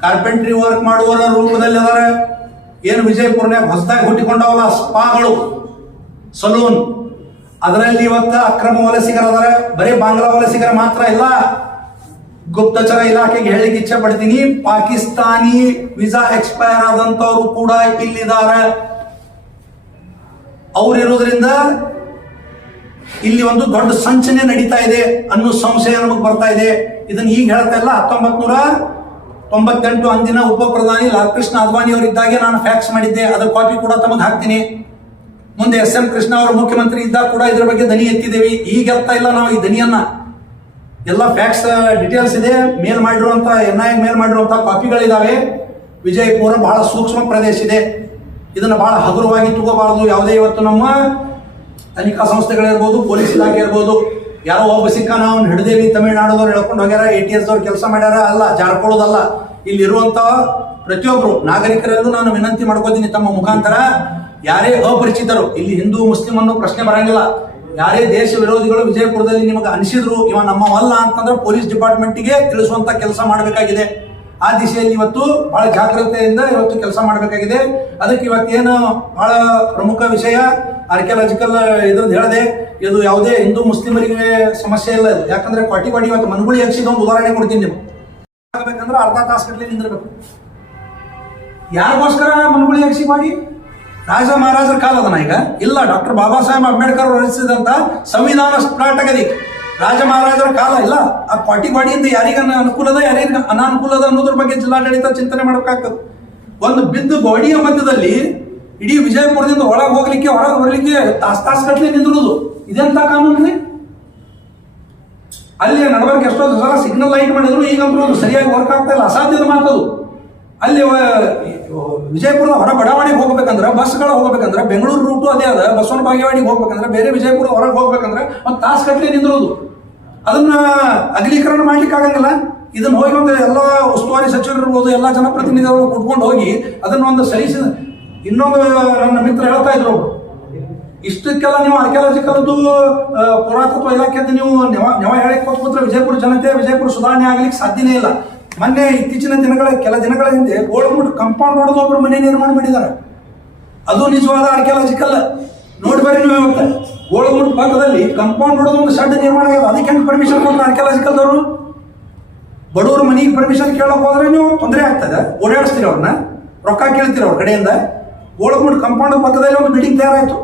ಕಾರ್ಪೆಂಟ್ರಿ ವರ್ಕ್ ಮಾಡುವವರ ರೂಪದಲ್ಲಿ ಅದಾರೆ ಏನು ವಿಜಯಪುರನ್ಯಾಗ ಹೊಸದಾಗಿ ಹುಟ್ಟಿಕೊಂಡವಲ್ಲ ಸ್ಪಾಗಳು, ಸಲೂನ್. ಅದರಲ್ಲಿ ಇವತ್ತು ಅಕ್ರಮ ವಲಸಿಗರದಾರೆ. ಬರೀ ಬಾಂಗ್ಲಾ ವಲಸಿಗರ ಮಾತ್ರ ಇಲ್ಲ. ಗುಪ್ತಚರ ಇಲಾಖೆಗೆ ಹೇಳಿಕ್ಕೆ ಇಚ್ಛೆ ಪಡ್ತೀನಿ. ಪಾಕಿಸ್ತಾನಿ ವಿಸಾ ಎಕ್ಸ್ಪೈರ್ ಆದಂತವರು ಕೂಡ ಇಲ್ಲಿದ್ದಾರೆ. ಅವರಿರೋದ್ರಿಂದ ಇಲ್ಲಿ ಒಂದು ದೊಡ್ಡ ಸಂಚನೆ ನಡೀತಾ ಇದೆ ಅನ್ನೋ ಸಂಶಯ ನಮಗೆ ಬರ್ತಾ ಇದೆ. ಇದನ್ನ ಈಗ ಹೇಳ್ತಾ ಇಲ್ಲ ಹತ್ತೊಂಬತ್ ನೂರ ತೊಂಬತ್ತೆಂಟು ಅಂದಿನ ಉಪ ಪ್ರಧಾನಿ ಲಾಲ್ಕೃಷ್ಣ ಅದ್ವಾನಿ ಅವರಿದ್ದಾಗೆ ನಾನು ಫ್ಯಾಕ್ಸ್ ಮಾಡಿದ್ದೆ. ಅದರ ಕಾಪಿ ಕೂಡ ತಮಗೆ ಹಾಕ್ತೀನಿ. ಮುಂದೆ ಎಸ್ ಎಂ ಕೃಷ್ಣ ಅವರು ಮುಖ್ಯಮಂತ್ರಿ ಇದ್ದಾಗ ಕೂಡ ಇದ್ರ ಬಗ್ಗೆ ದನಿ ಎತ್ತಿದ್ದೀವಿ. ಈಗ ಎತ್ತಾ ಇಲ್ಲ ನಾವು ಈ ದನಿಯನ್ನ. ಎಲ್ಲ ಫ್ಯಾಕ್ಸ್ ಡೀಟೇಲ್ಸ್ ಇದೆ. ಮೇಲ್ ಮಾಡಿರುವಂತ, ಎನ್ ಐ ಮೇಲ್ ಮಾಡಿರುವಂತ ಕಾಪಿಗಳಿದಾವೆ ವಿಜಯಪುರ ಬಹಳ ಸೂಕ್ಷ್ಮ ಪ್ರದೇಶ ಇದೆ. ಇದನ್ನ ಬಹಳ ಹಗುರವಾಗಿ ತಗೋಬಾರದು. ಯಾವುದೇ ಇವತ್ತು ನಮ್ಮ ತನಿಖಾ ಸಂಸ್ಥೆಗಳಿರ್ಬೋದು, ಪೊಲೀಸ್ ಇಲಾಖೆ ಇರ್ಬೋದು. ಯಾರೋ ಒಬ್ಬ ಸಿಕ್ಕ ನಾವು ಹಿಡಿದೇವಿ ತಮಿಳ್ನಾಡದವ್ರು ಹೇಳ್ಕೊಂಡು ಹೋಗ್ಯಾರ ಎ ಟಿ ಎಸ್ ದವ್ರು ಕೆಲಸ ಮಾಡ್ಯಾರ, ಅಲ್ಲ ಜಾರ್ಕೊಳ್ಳೋದಲ್ಲ ಇಲ್ಲಿ ಪ್ರತಿಯೊಬ್ಬರು ನಾಗರಿಕರಲ್ಲೂ ನಾನು ವಿನಂತಿ ಮಾಡ್ಕೋತೀನಿ ತಮ್ಮ ಮುಖಾಂತರ. ಯಾರೇ ಅಪರಿಚಿತರು, ಇಲ್ಲಿ ಹಿಂದೂ, ಮುಸ್ಲಿಂ ಅನ್ನೋ ಪ್ರಶ್ನೆ ಬರಂಗಿಲ್ಲ. ಯಾರೇ ದೇಶ ವಿರೋಧಿಗಳು ವಿಜಯಪುರದಲ್ಲಿ ನಿಮಗೆ ಅನಿಸಿದ್ರು, ಇವ ನಮ್ಮವಲ್ಲ ಅಂತಂದ್ರೆ ಪೊಲೀಸ್ ಡಿಪಾರ್ಟ್ಮೆಂಟ್ಗೆ ತಿಳಿಸುವಂತ ಕೆಲಸ ಮಾಡಬೇಕಾಗಿದೆ. ಆ ದಿಶೆಯಲ್ಲಿ ಇವತ್ತು ಬಹಳ ಜಾಗ್ರತೆಯಿಂದ ಇವತ್ತು ಕೆಲಸ ಮಾಡಬೇಕಾಗಿದೆ. ಅದಕ್ಕೆ ಇವತ್ತೇನು ಬಹಳ ಪ್ರಮುಖ ವಿಷಯ ಆರ್ಕಿಯಾಲಜಿಕಲ್ ಇದ್ರದ್ದು ಹೇಳಿದೆ. ಇದು ಯಾವುದೇ ಹಿಂದೂ ಮುಸ್ಲಿಮರಿಗೆ ಸಮಸ್ಯೆ ಇಲ್ಲ ಯಾಕಂದ್ರೆ ಕ್ವಾಟಿವಾಡಿ ಇವತ್ತು ಮನುಗುಳಿ ಹಚ್ಚಿದ ಒಂದು ಉದಾಹರಣೆ ಕೊಡ್ತೀನಿ ನೀವು ಆಗಬೇಕಂದ್ರೆ ಅರ್ಧ ತಾಸು ಗಟ್ಟಲೆ ನಿಂದಿರ್ಬೇಕು. ಯಾರಿಗೋಸ್ಕರ ಮನುಗುಳಿ ಹಚ್ಚಿ ಮಾಡಿ? ರಾಜ ಮಹಾರಾಜರ ಕಾಲ ಅದನ್ನ ಈಗ. ಇಲ್ಲ, ಡಾಕ್ಟರ್ ಬಾಬಾ ಸಾಹೇಬ್ ಅಂಬೇಡ್ಕರ್ ರಚಿಸಿದಂತ ಸಂವಿಧಾನ ಆಗದಿ ರಾಜ ಮಹಾರಾಜರ ಕಾಲ ಇಲ್ಲ. ಆ ಪಾಟಿವಾಡಿಯಿಂದ ಯಾರಿಗ ಅನುಕೂಲದ, ಯಾರಿಗ ಅನಾನುಕೂಲದ ಅನ್ನೋದ್ರ ಬಗ್ಗೆ ಜಿಲ್ಲಾಡಳಿತ ಚಿಂತನೆ ಮಾಡಬೇಕಾಗ್ತದೆ ಒಂದು ಬಿದ್ದು ಗೋಡಿಯ ಮಧ್ಯದಲ್ಲಿ ಇಡೀ ವಿಜಯಪುರದಿಂದ ಒಳಗೆ ಹೋಗ್ಲಿಕ್ಕೆ, ಹೊರಗೆ ಬರಲಿಕ್ಕೆ ತಾಸ್ ತಾಸ್ ಕಟ್ಲಿ ನಿಂದಿರೋದು ಇದೆಂತ ಕಾನೂನು ರೀ? ಅಲ್ಲಿ ನಡವರ್ಕ್ ಎಷ್ಟೋ ಸಲ ಸಿಗ್ನಲ್ ಲೈಟ್ ಮಾಡಿದ್ರು ಈಗಂತೂ ಅದು ಸರಿಯಾಗಿ ವರ್ಕ್ ಆಗ್ತಾ ಇಲ್ಲ. ಅಸಾಧ್ಯದ ಮಾತದು ಅಲ್ಲಿ ವಿಜಯಪುರದ ಹೊರ ಬಡಾವಣೆಗೆ ಹೋಗ್ಬೇಕಂದ್ರೆ, ಬಸ್ಗಳ ಹೋಗ್ಬೇಕಂದ್ರೆ, ಬೆಂಗಳೂರು ರೂಟು ಅದೇ ಅದ. ಬಸವನ ಬಾಗೇವಾಡಿಗೆ ಹೋಗ್ಬೇಕಂದ್ರೆ, ಬೇರೆ ವಿಜಯಪುರ ಹೊರಗೆ ಹೋಗ್ಬೇಕಂದ್ರೆ ಒಂದು ತಾಸು ಕಟ್ಲೆ ನಿಂದಿರೋದು. ಅದನ್ನ ಅಗಲೀಕರಣ ಮಾಡ್ಲಿಕ್ಕೆ ಆಗಂಗಿಲ್ಲ. ಇದನ್ನ ಹೋಗಿ ಒಂದು ಎಲ್ಲ ಉಸ್ತುವಾರಿ ಸಚಿವರು ಇರ್ಬೋದು ಎಲ್ಲ ಜನಪ್ರತಿನಿಧಿಗಳು ಕುಟ್ಕೊಂಡು ಹೋಗಿ ಅದನ್ನ ಒಂದು ಸರಿಸಿದ ಇನ್ನೊಂದು ನನ್ನ ಮಿತ್ರ ಹೇಳ್ತಾ ಇದ್ರು ಅವ್ರು. ಇಷ್ಟಕ್ಕೆಲ್ಲ ನೀವು ಆರ್ಕಿಯಾಲಜಿಕಲ್ದು ಪುರಾತತ್ವ ಇಲಾಖೆದ್ದು ನೀವು ನೆವ ನೆವ ಹೇಳಕ್ಕೆ ಕೂತ್ರೆ ವಿಜಯಪುರ ಜನತೆ, ವಿಜಯಪುರ ಸುಧಾರಣೆ ಆಗ್ಲಿಕ್ಕೆ ಸಾಧ್ಯನೇ ಇಲ್ಲ. ಮೊನ್ನೆ ಇತ್ತೀಚಿನ ದಿನಗಳ, ಕೆಲ ದಿನಗಳ ಹಿಂದೆ ಗೋಳಗುಂಡ್ ಕಂಪೌಂಡ್ ಹೊಡೆದು ಒಬ್ರು ಮನೆ ನಿರ್ಮಾಣ ಮಾಡಿದ್ದಾರೆ. ಅದು ನಿಜವಾದ ಆರ್ಕಿಯಾಲಜಿಕಲ್ ನೋಡಿ ಬರ್ರಿ ನೀವು ಇವತ್ತು. ಗೋಳಗುಂಡ್ ಪಕ್ಕದಲ್ಲಿ ಕಂಪೌಂಡ್ ಹೊಡೆದು ಒಂದು ಶೆಡ್ ನಿರ್ಮಾಣ ಆಗಿದೆ ಅದಕ್ಕೆ ಹೆಂಗೆ ಪರ್ಮಿಷನ್ ಕೊಟ್ಟರು ಆರ್ಕಿಯಾಲಜಿಕಲ್ದವರು ಬಡವ್ರ ಮನೆಗೆ ಪರ್ಮಿಷನ್ ಕೇಳೋಕೆ ಹೋದ್ರೆ ನೀವು ತೊಂದರೆ ಆಗ್ತದೆ. ಓಡಾಡಿಸ್ತೀರಿ ಅವ್ರನ್ನ ರೊಕ್ಕ ಕೇಳ್ತೀರಿ ಅವ್ರ ಕಡೆಯಿಂದ. ಗೋಳಗುಂಡ್ ಕಂಪೌಂಡ್ ಪಕ್ಕದಲ್ಲಿ ಒಂದು ಬಿಲ್ಡಿಂಗ್ ತಯಾರಾಯ್ತು.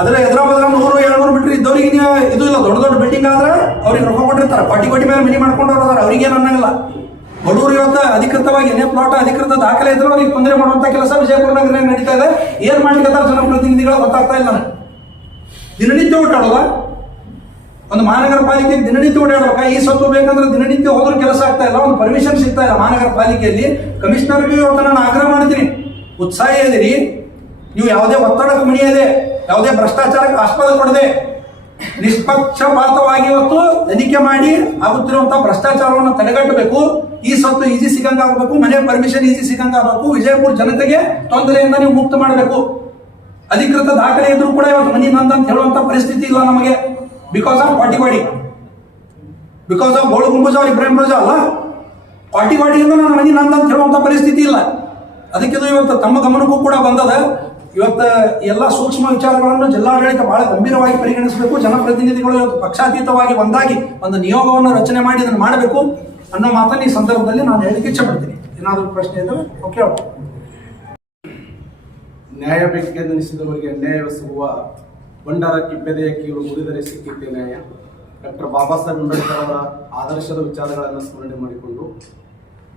ಅದರ ಹೈದ್ರಾಬಾದ್ ನೂರು ಏಳ್ನೂರು ಮೀಟರ್ ಇದ್ದವ್ರಿಗೆ ಇದು ಇಲ್ಲ. ದೊಡ್ಡ ದೊಡ್ಡ ಬಿಲ್ಡಿಂಗ್ ಆದ್ರೆ ಅವ್ರಿಗೆ ರೊಕ್ಕ ಕೊಟ್ಟಿರ್ತಾರೆ. ಕೋಟಿ ಕೋಟಿ ಮೇಲೆ ಮನಿ ಮಾಡ್ಕೊಂಡವ್ರು ಅವ್ರಿಗೆ ಏನು ಅನ್ನಂಗಿಲ್ಲ. ಬಡವರು ಇವತ್ತು ಅಧಿಕೃತವಾಗಿ ಏನೇ ಪ್ಲಾಟ್ ಅಧಿಕೃತ ದಾಖಲೆ ಇದ್ರೆ ಅವ್ರಿಗೆ ತೊಂದರೆ ಮಾಡುವಂತ ಕೆಲಸ ವಿಜಯಪುರ ನಗರ ನಡೀತಾ ಇದೆ. ಏನ್ ಮಾಡ್ಲಿಕ್ಕೆ ಜನಪ್ರತಿನಿಧಿಗಳು ಗೊತ್ತಾಗ್ತಾ ಇಲ್ಲ ದಿನನಿತ್ಯ ಓಡಾಡೋದ ಒಂದು ಮಹಾನಗರ ಪಾಲಿಕೆ ದಿನನಿತ್ಯ ಓಡಾಡ್ಬೇಕ ಈ ಸತ್ತು ಬೇಕಂದ್ರೆ ದಿನನಿತ್ಯ ಹೋದ್ರೂ ಕೆಲಸ ಆಗ್ತಾ ಇಲ್ಲ. ಒಂದು ಪರ್ಮಿಷನ್ ಸಿಗ್ತಾ ಇಲ್ಲ ಮಹಾನಗರ ಪಾಲಿಕೆಯಲ್ಲಿ. ಕಮಿಷನರ್ಗೆ ಇವತ್ತು ನಾನು ಆಗ್ರಹ ಮಾಡ್ತೀನಿ. ಉತ್ಸಾಹ ಇದೀರಿ. ನೀವು ಯಾವುದೇ ಒತ್ತಡಕ್ಕೆ ಮಣಿಯದೆ ಯಾವುದೇ ಭ್ರಷ್ಟಾಚಾರಕ್ಕೆ ಆಸ್ಪದ ಕೊಡದೆ ನಿಷ್ಪಕ್ಷಪಾತವಾಗಿ ಇವತ್ತು ತನಿಖೆ ಮಾಡಿ ಆಗುತ್ತಿರುವಂತಹ ಭ್ರಷ್ಟಾಚಾರವನ್ನು ತಡೆಗಟ್ಟಬೇಕು. ಈ ಸೊತ್ತು ಈಜಿ ಸಿಗಂಗಾಗಬೇಕು ಮನೆ ಪರ್ಮಿಷನ್ ಈಜಿ ಸಿಗಂಗಾಗಬೇಕು ವಿಜಯಪುರ ಜನತೆಗೆ ತೊಂದರೆಯಿಂದ ನೀವು ಮುಕ್ತ ಮಾಡಬೇಕು. ಅಧಿಕೃತ ದಾಖಲೆ ಇದ್ರೂ ಕೂಡ ಇವತ್ತು ಮನಿ ನಂದ ಅಂತ ಹೇಳುವಂತ ಪರಿಸ್ಥಿತಿ ಇಲ್ಲ ನಮಗೆ. ಬಿಕಾಸ್ ಆಫ್ ಪಾಟಿವಾಡಿ ಬಿಕಾಸ್ ಆಫ್ ಗೋಳು ಗುಂಬುಜ ಇಬ್ರಾಹಿಂ ರೋಜಾ ಅಲ್ಲ? ಪಾಟಿವಾಡಿಯಿಂದ ನಾನು ಮನಿ ನಂದ ಅಂತ ಹೇಳುವಂತ ಪರಿಸ್ಥಿತಿ ಇಲ್ಲ. ಅದಕ್ಕೆ ಇವತ್ತು ತಮ್ಮ ಗಮನಕ್ಕೂ ಕೂಡ ಬಂದದ. ಇವತ್ತು ಎಲ್ಲ ಸೂಕ್ಷ್ಮ ವಿಚಾರಗಳನ್ನು ಜಿಲ್ಲಾಡಳಿತ ಬಹಳ ಗಂಭೀರವಾಗಿ ಪರಿಗಣಿಸಬೇಕು. ಜನಪ್ರತಿನಿಧಿಗಳು ಇವತ್ತು ಪಕ್ಷಾತೀತವಾಗಿ ಒಂದಾಗಿ ಒಂದು ನಿಯೋಗವನ್ನು ರಚನೆ ಮಾಡಿ ಇದನ್ನು ಮಾಡಬೇಕು ಅನ್ನೋ ಮಾತನ್ನು ಈ ಸಂದರ್ಭದಲ್ಲಿ ನಾನು ಹೇಳಲಿಕ್ಕೆ ಇಚ್ಛೆ ಪಡ್ತೀನಿ ಏನಾದರೂ ಪ್ರಶ್ನೆ ಇದ್ದರೆ ಓಕೆ ನ್ಯಾಯ ಬೇಕೆಂದನಿಸಿದವರಿಗೆ ಅನ್ಯಾಯ ಸಿಗುವ ಬಂಡಾರ ಕಿಬ್ಬೆದೆಯ ಕೀಳು ಮುರಿದರೆ ಸಿಕ್ಕಿದ್ದೆ ನ್ಯಾಯ. ಡಾಕ್ಟರ್ ಬಾಬಾ ಸಾಹೇಬ್ ಅಂಬೇಡ್ಕರ್ ಅವರ ಆದರ್ಶದ ವಿಚಾರಗಳನ್ನು ಸ್ಮರಣೆ ಮಾಡಿಕೊಂಡು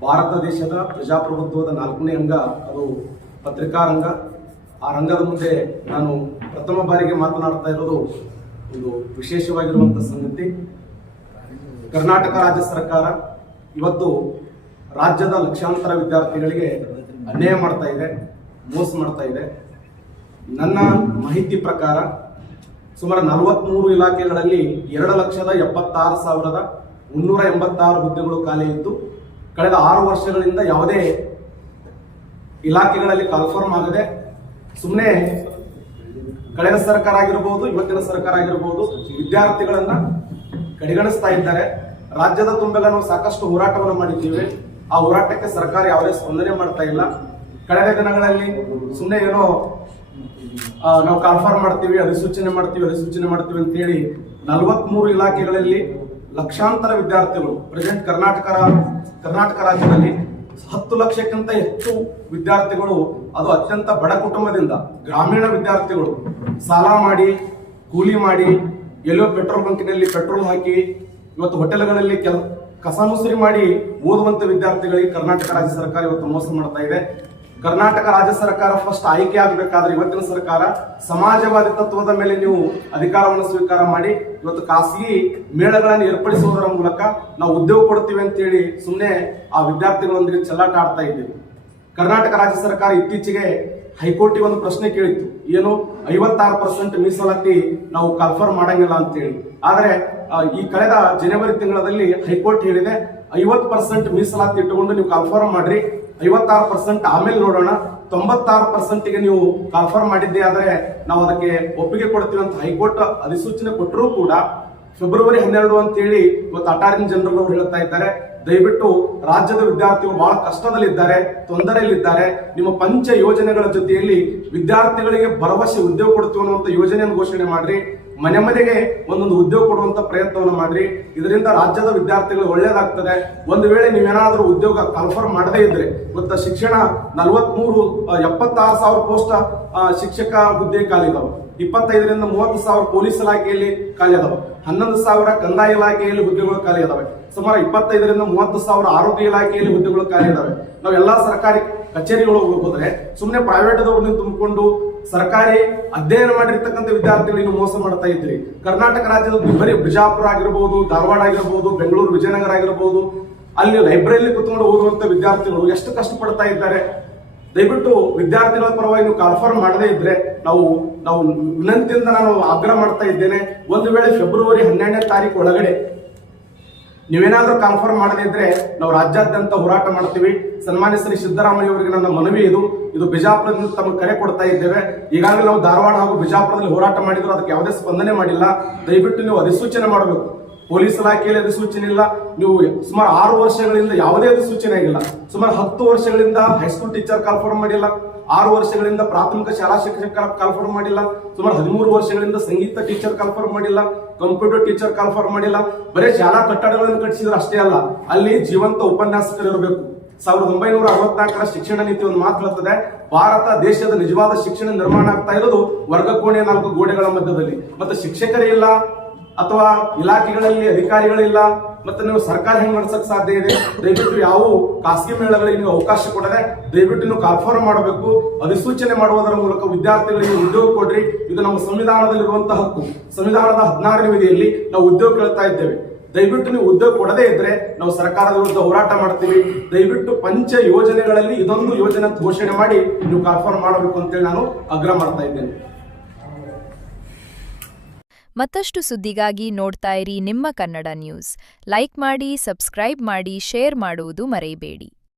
ಭಾರತ ದೇಶದ ಪ್ರಜಾಪ್ರಭುತ್ವದ ನಾಲ್ಕನೇ ಅಂಗ, ಅದು ಪತ್ರಿಕಾ ರಂಗ ಆ ರಂಗದ ಮುಂದೆ ನಾನು ಪ್ರಥಮ ಬಾರಿಗೆ ಮಾತನಾಡ್ತಾ ಇರೋದು ಒಂದು ವಿಶೇಷವಾಗಿರುವಂಥ ಸಂಗತಿ. ಕರ್ನಾಟಕ ರಾಜ್ಯ ಸರ್ಕಾರ ಇವತ್ತು ರಾಜ್ಯದ ಲಕ್ಷಾಂತರ ವಿದ್ಯಾರ್ಥಿಗಳಿಗೆ ಅನ್ಯಾಯ ಮಾಡ್ತಾ ಇದೆ, ಮೋಸ ಮಾಡ್ತಾ ಇದೆ. ನನ್ನ ಮಾಹಿತಿ ಪ್ರಕಾರ ಸುಮಾರು ನಲವತ್ಮೂರು ಇಲಾಖೆಗಳಲ್ಲಿ ಎರಡು ಲಕ್ಷದ ಎಪ್ಪತ್ತಾರು ಸಾವಿರದ ಮುನ್ನೂರ ಎಂಬತ್ತಾರು ಹುದ್ದೆಗಳು ಖಾಲಿ ಇದ್ದು, ಕಳೆದ ಆರು ವರ್ಷಗಳಿಂದ ಯಾವುದೇ ಇಲಾಖೆಗಳಲ್ಲಿ ಕನ್ಫರ್ಮ್ ಆಗದೆ ಸುಮ್ಮನೆ ಕಳೆದ ಸರ್ಕಾರ ಆಗಿರಬಹುದು ಇವತ್ತಿನ ಸರ್ಕಾರ ಆಗಿರಬಹುದು ವಿದ್ಯಾರ್ಥಿಗಳನ್ನ ಕಡೆಗಣಿಸ್ತಾ ಇದ್ದಾರೆ. ರಾಜ್ಯದ ತುಂಬೆಲ್ಲ ನಾವು ಸಾಕಷ್ಟು ಹೋರಾಟವನ್ನು ಮಾಡಿದ್ದೀವಿ. ಆ ಹೋರಾಟಕ್ಕೆ ಸರ್ಕಾರ ಯಾವುದೇ ಸ್ಪಂದನೆ ಮಾಡ್ತಾ ಇಲ್ಲ. ಕಳೆದ ದಿನಗಳಲ್ಲಿ ಸುಮ್ಮನೆ ಏನೋ ನಾವು ಕಾಲ್ಫಾರ್ ಮಾಡ್ತೀವಿ, ಅಧಿಸೂಚನೆ ಮಾಡ್ತೀವಿ ಅಧಿಸೂಚನೆ ಮಾಡ್ತೀವಿ ಅಂತ ಹೇಳಿ ನಲವತ್ಮೂರು ಇಲಾಖೆಗಳಲ್ಲಿ ಲಕ್ಷಾಂತರ ವಿದ್ಯಾರ್ಥಿಗಳು ಪ್ರೆಸೆಂಟ್ ಕರ್ನಾಟಕ ಕರ್ನಾಟಕ ರಾಜ್ಯದಲ್ಲಿ ಹತ್ತು ಲಕ್ಷಕ್ಕಿಂತ ಹೆಚ್ಚು ವಿದ್ಯಾರ್ಥಿಗಳು, ಅದು ಅತ್ಯಂತ ಬಡ ಕುಟುಂಬದಿಂದ ಗ್ರಾಮೀಣ ವಿದ್ಯಾರ್ಥಿಗಳು ಸಾಲ ಮಾಡಿ, ಕೂಲಿ ಮಾಡಿ, ಎಲ್ಲೋ ಪೆಟ್ರೋಲ್ ಬಂಕಿನಲ್ಲಿ ಪೆಟ್ರೋಲ್ ಹಾಕಿ, ಇವತ್ತು ಹೋಟೆಲ್ಗಳಲ್ಲಿ ಕೆಲ, ಕಸ ಮಾಡಿ ಓದುವಂತ ವಿದ್ಯಾರ್ಥಿಗಳಿಗೆ ಕರ್ನಾಟಕ ರಾಜ್ಯ ಸರ್ಕಾರ ಇವತ್ತು ಮೋಸ ಮಾಡ್ತಾ ಇದೆ. ಕರ್ನಾಟಕ ರಾಜ್ಯ ಸರ್ಕಾರ ಫಸ್ಟ್ ಆಯ್ಕೆ ಆಗಬೇಕಾದ್ರೆ ಇವತ್ತಿನ ಸರ್ಕಾರ ಸಮಾಜವಾದಿ ತತ್ವದ ಮೇಲೆ ನೀವು ಅಧಿಕಾರವನ್ನು ಸ್ವೀಕಾರ ಮಾಡಿ, ಇವತ್ತು ಖಾಸಗಿ ಮೇಳಗಳನ್ನು ಏರ್ಪಡಿಸುವುದರ ಮೂಲಕ ನಾವು ಉದ್ಯೋಗ ಕೊಡ್ತೀವಿ ಅಂತೇಳಿ ಸುಮ್ಮನೆ ಆ ವಿದ್ಯಾರ್ಥಿಗಳೊಂದಿಗೆ ಚೆಲ್ಲಾಟ ಆಡ್ತಾ ಇದ್ದೀವಿ. ಕರ್ನಾಟಕ ರಾಜ್ಯ ಸರ್ಕಾರ ಇತ್ತೀಚೆಗೆ ಹೈಕೋರ್ಟಿಗೆ ಒಂದು ಪ್ರಶ್ನೆ ಕೇಳಿತ್ತು. ಏನು, ಐವತ್ತಾರು ಪರ್ಸೆಂಟ್ ಮೀಸಲಾತಿ ನಾವು ಕನ್ಫರ್ಮ್ ಮಾಡಂಗಿಲ್ಲ ಅಂತೇಳಿ. ಆದರೆ ಈ ಕಳೆದ ಜನವರಿ ತಿಂಗಳಲ್ಲಿ ಹೈಕೋರ್ಟ್ ಹೇಳಿದೆ, ಐವತ್ತು ಪರ್ಸೆಂಟ್ ಮೀಸಲಾತಿ ಇಟ್ಟುಕೊಂಡು ನೀವು ಕನ್ಫರ್ಮ್ ಮಾಡ್ರಿ ಐವತ್ತಾರು ಪರ್ಸೆಂಟ್ ಆಮೇಲೆ ನೋಡೋಣ. ತೊಂಬತ್ತಾರು ಪರ್ಸೆಂಟ್ಗೆ ನೀವು ಕನ್ಫರ್ಮ್ ಮಾಡಿದ್ದೆ ಆದರೆ ನಾವು ಅದಕ್ಕೆ ಒಪ್ಪಿಗೆ ಕೊಡ್ತೀವಿ ಅಂತ ಹೈಕೋರ್ಟ್ ಅಧಿಸೂಚನೆ ಕೊಟ್ಟರೂ ಕೂಡ ಫೆಬ್ರವರಿ ಹನ್ನೆರಡು ಅಂತೇಳಿ ಇವತ್ತು ಅಟಾರ್ನಿ ಜನರಲ್ ಅವರು ಹೇಳ್ತಾ ಇದ್ದಾರೆ. ದಯವಿಟ್ಟು ರಾಜ್ಯದ ವಿದ್ಯಾರ್ಥಿಗಳು ಬಹಳ ಕಷ್ಟದಲ್ಲಿದ್ದಾರೆ, ತೊಂದರೆಯಲ್ಲಿದ್ದಾರೆ. ನಿಮ್ಮ ಪಂಚ ಯೋಜನೆಗಳ ಜೊತೆಯಲ್ಲಿ ವಿದ್ಯಾರ್ಥಿಗಳಿಗೆ ಭರವಸೆ ಉದ್ಯೋಗ ಕೊಡ್ತೀವಿ ಅನ್ನುವಂಥ ಯೋಜನೆಯನ್ನು ಘೋಷಣೆ ಮಾಡ್ರಿ. ಮನೆ ಮನೆಗೆ ಒಂದೊಂದು ಉದ್ಯೋಗ ಕೊಡುವಂತ ಪ್ರಯತ್ನವನ್ನು ಮಾಡ್ರಿ. ಇದರಿಂದ ರಾಜ್ಯದ ವಿದ್ಯಾರ್ಥಿಗಳು ಒಳ್ಳೇದಾಗ್ತದೆ. ಒಂದು ವೇಳೆ ನೀವೇನಾದರೂ ಉದ್ಯೋಗ ಕನ್ಫರ್ಮ್ ಮಾಡದೇ ಇದ್ರೆ, ಮತ್ತ ಶಿಕ್ಷಣ ನಲವತ್ಮೂರು ಎಪ್ಪತ್ತಾರು ಸಾವಿರ ಪೋಸ್ಟ್ ಶಿಕ್ಷಕ ಹುದ್ದೆ ಖಾಲಿ ಇದಾವೆ ಇಪ್ಪತ್ತೈದರಿಂದ ಮೂವತ್ತು ಸಾವಿರ ಪೊಲೀಸ್ ಇಲಾಖೆಯಲ್ಲಿ ಖಾಲಿ ಅದಾವೆ. ಹನ್ನೊಂದು ಸಾವಿರ ಕಂದಾಯ ಇಲಾಖೆಯಲ್ಲಿ ಹುದ್ದೆಗಳು ಖಾಲಿ ಅದಾವೆ. ಸುಮಾರು ಇಪ್ಪತ್ತೈದರಿಂದ ಮೂವತ್ತು ಸಾವಿರ ಆರೋಗ್ಯ ಇಲಾಖೆಯಲ್ಲಿ ಹುದ್ದೆಗಳು ಖಾಲಿ ಇದಾವೆ ನಾವು ಎಲ್ಲಾ ಸರ್ಕಾರಿ ಕಚೇರಿಗಳು ಹೋದ್ರೆ ಸುಮ್ಮನೆ ಪ್ರೈವೇಟ್ದವ್ರನ್ನ ತುಂಬಿಕೊಂಡು ಸರ್ಕಾರಿ ಅಧ್ಯಯನ ಮಾಡಿರ್ತಕ್ಕಂಥ ವಿದ್ಯಾರ್ಥಿಗಳಿಗೆ ಮೋಸ ಮಾಡ್ತಾ ಇದ್ರಿ. ಕರ್ನಾಟಕ ರಾಜ್ಯದ ಬರೀ ಬಿಜಾಪುರ ಆಗಿರಬಹುದು ಧಾರವಾಡ ಆಗಿರಬಹುದು ಬೆಂಗಳೂರು ವಿಜಯನಗರ ಆಗಿರಬಹುದು ಅಲ್ಲಿ ಲೈಬ್ರರಿಯಲ್ಲಿ ಕುತ್ಕೊಂಡು ಓದುವಂತ ವಿದ್ಯಾರ್ಥಿಗಳು ಎಷ್ಟು ಕಷ್ಟಪಡ್ತಾ ಇದ್ದಾರೆ. ದಯವಿಟ್ಟು ವಿದ್ಯಾರ್ಥಿಗಳ ಪರವಾಗಿ ನೀವು ಕನ್ಫರ್ಮ್ ಮಾಡದೇ ಇದ್ರೆ ನಾವು ನಾವು ವಿನಂತಿಯಿಂದ ನಾನು ಆಗ್ರಹ ಮಾಡ್ತಾ ಇದ್ದೇನೆ. ಒಂದು ವೇಳೆ ಫೆಬ್ರವರಿ ಹನ್ನೆರಡನೇ ತಾರೀಕು ಒಳಗಡೆ ನೀವೇನಾದ್ರೂ ಕನ್ಫರ್ಮ್ ಮಾಡದಿದ್ರೆ ನಾವು ರಾಜ್ಯಾದ್ಯಂತ ಹೋರಾಟ ಮಾಡ್ತೀವಿ. ಸನ್ಮಾನ್ಯ ಶ್ರೀ ಸಿದ್ದರಾಮಯ್ಯ ಅವರಿಗೆ ನನ್ನ ಮನವಿ ಇದು. ಇದು ಬಿಜಾಪುರದಿಂದ ತಮಗೆ ಕರೆ ಕೊಡ್ತಾ ಇದ್ದೇವೆ. ಈಗಾಗಲೇ ನಾವು ಧಾರವಾಡ ಹಾಗೂ ಬಿಜಾಪುರದಲ್ಲಿ ಹೋರಾಟ ಮಾಡಿದ್ರು. ಅದಕ್ಕೆ ಯಾವುದೇ ಸ್ಪಂದನೆ ಮಾಡಿಲ್ಲ. ದಯವಿಟ್ಟು ನೀವು ಅಧಿಸೂಚನೆ ಮಾಡಬೇಕು. ಪೊಲೀಸ್ ಇಲಾಖೆಯಲ್ಲಿ ಅಧಿಸೂಚನೆ ಇಲ್ಲ. ನೀವು ಸುಮಾರು ಆರು ವರ್ಷಗಳಿಂದ ಯಾವುದೇ ಅಧಿಸೂಚನೆ ಆಗಿಲ್ಲ. ಸುಮಾರು ಹತ್ತು ವರ್ಷಗಳಿಂದ ಹೈಸ್ಕೂಲ್ ಟೀಚರ್ ಕನ್ಫರ್ಮ್ ಮಾಡಿಲ್ಲ. ಆರು ವರ್ಷಗಳಿಂದ ಪ್ರಾಥಮಿಕ ಶಾಲಾ ಶಿಕ್ಷಕರ ಕನ್ಫರ್ಮ್ ಮಾಡಿಲ್ಲ, ಸುಮಾರು ಹದಿಮೂರು ವರ್ಷಗಳಿಂದ ಸಂಗೀತ ಟೀಚರ್ ಕನ್ಫರ್ಮ್ ಮಾಡಿಲ್ಲ ಕಂಪ್ಯೂಟರ್ ಟೀಚರ್ ಕನ್ಫರ್ಮ್ ಮಾಡಿಲ್ಲ, ಬರೀ ಶಾಲಾ ಕಟ್ಟಡಗಳನ್ನು ಕಟ್ಟಿಸಿದ್ರೆ ಅಷ್ಟೇ ಅಲ್ಲ, ಅಲ್ಲಿ ಜೀವಂತ ಉಪನ್ಯಾಸಕರು ಇರಬೇಕು. ಸಾವಿರದ ಒಂಬೈನೂರ ಅರವತ್ನಾಲ್ಕರ ಶಿಕ್ಷಣ ನೀತಿ ಒಂದು ಮಾತು ಹೇಳ್ತದೆ, ಭಾರತ ದೇಶದ ನಿಜವಾದ ಶಿಕ್ಷಣ ನಿರ್ಮಾಣ ಆಗ್ತಾ ಇರೋದು ವರ್ಗ ಕೋಣೆಯ ನಾಲ್ಕು ಗೋಡೆಗಳ ಮಧ್ಯದಲ್ಲಿ. ಮತ್ತೆ ಶಿಕ್ಷಕರೇ ಇಲ್ಲ, ಅಥವಾ ಇಲಾಖೆಗಳಲ್ಲಿ ಅಧಿಕಾರಿಗಳಿಲ್ಲ ಮತ್ತೆ ನೀವು ಸರ್ಕಾರ ಹೆಂಗ್ ನಡ್ಸಕ್ ಸಾಧ್ಯ ಇದೆ? ದಯವಿಟ್ಟು ಯಾವ ಖಾಸಗಿ ಮೇಳಗಳಿಗೆ ನೀವು ಅವಕಾಶ ಕೊಡದೆ ದಯವಿಟ್ಟು ನೀವು ಕನ್ಫರ್ಮ್ ಮಾಡಬೇಕು. ಅಧಿಸೂಚನೆ ಮಾಡುವುದರ ಮೂಲಕ ವಿದ್ಯಾರ್ಥಿಗಳಿಗೆ ಉದ್ಯೋಗ ಕೊಡ್ರಿ. ಇದು ನಮ್ಮ ಸಂವಿಧಾನದಲ್ಲಿರುವಂತಹ ಹಕ್ಕು. ಸಂವಿಧಾನದ ಹದಿನಾರನೇ ವಿಧಿಯಲ್ಲಿ ನಾವು ಉದ್ಯೋಗ ಕೇಳ್ತಾ ಇದ್ದೇವೆ. ದಯವಿಟ್ಟು ನೀವು ಉದ್ಯೋಗ ಕೊಡದೇ ಇದ್ರೆ ನಾವು ಸರ್ಕಾರದ ವಿರುದ್ಧ ಹೋರಾಟ ಮಾಡ್ತೀವಿ. ದಯವಿಟ್ಟು ಪಂಚ ಯೋಜನೆಗಳಲ್ಲಿ ಇದೊಂದು ಯೋಜನೆ ಘೋಷಣೆ ಮಾಡಿ ನೀವು ಕನ್ಫರ್ಮ್ ಮಾಡಬೇಕು ಅಂತೇಳಿ ನಾನು ಆಗ್ರಹ ಮಾಡ್ತಾ ಇದ್ದೇನೆ. ಮತ್ತಷ್ಟು ಸುದ್ದಿಗಾಗಿ ನೋಡ್ತಾ ಇರಿ ನಿಮ್ಮ ಕನ್ನಡ ನ್ಯೂಸ್. ಲೈಕ್ ಮಾಡಿ ಸಬ್ಸ್ಕ್ರೈಬ್ ಮಾಡಿ ಶೇರ್ ಮಾಡುವುದು ಮರೆಯಬೇಡಿ.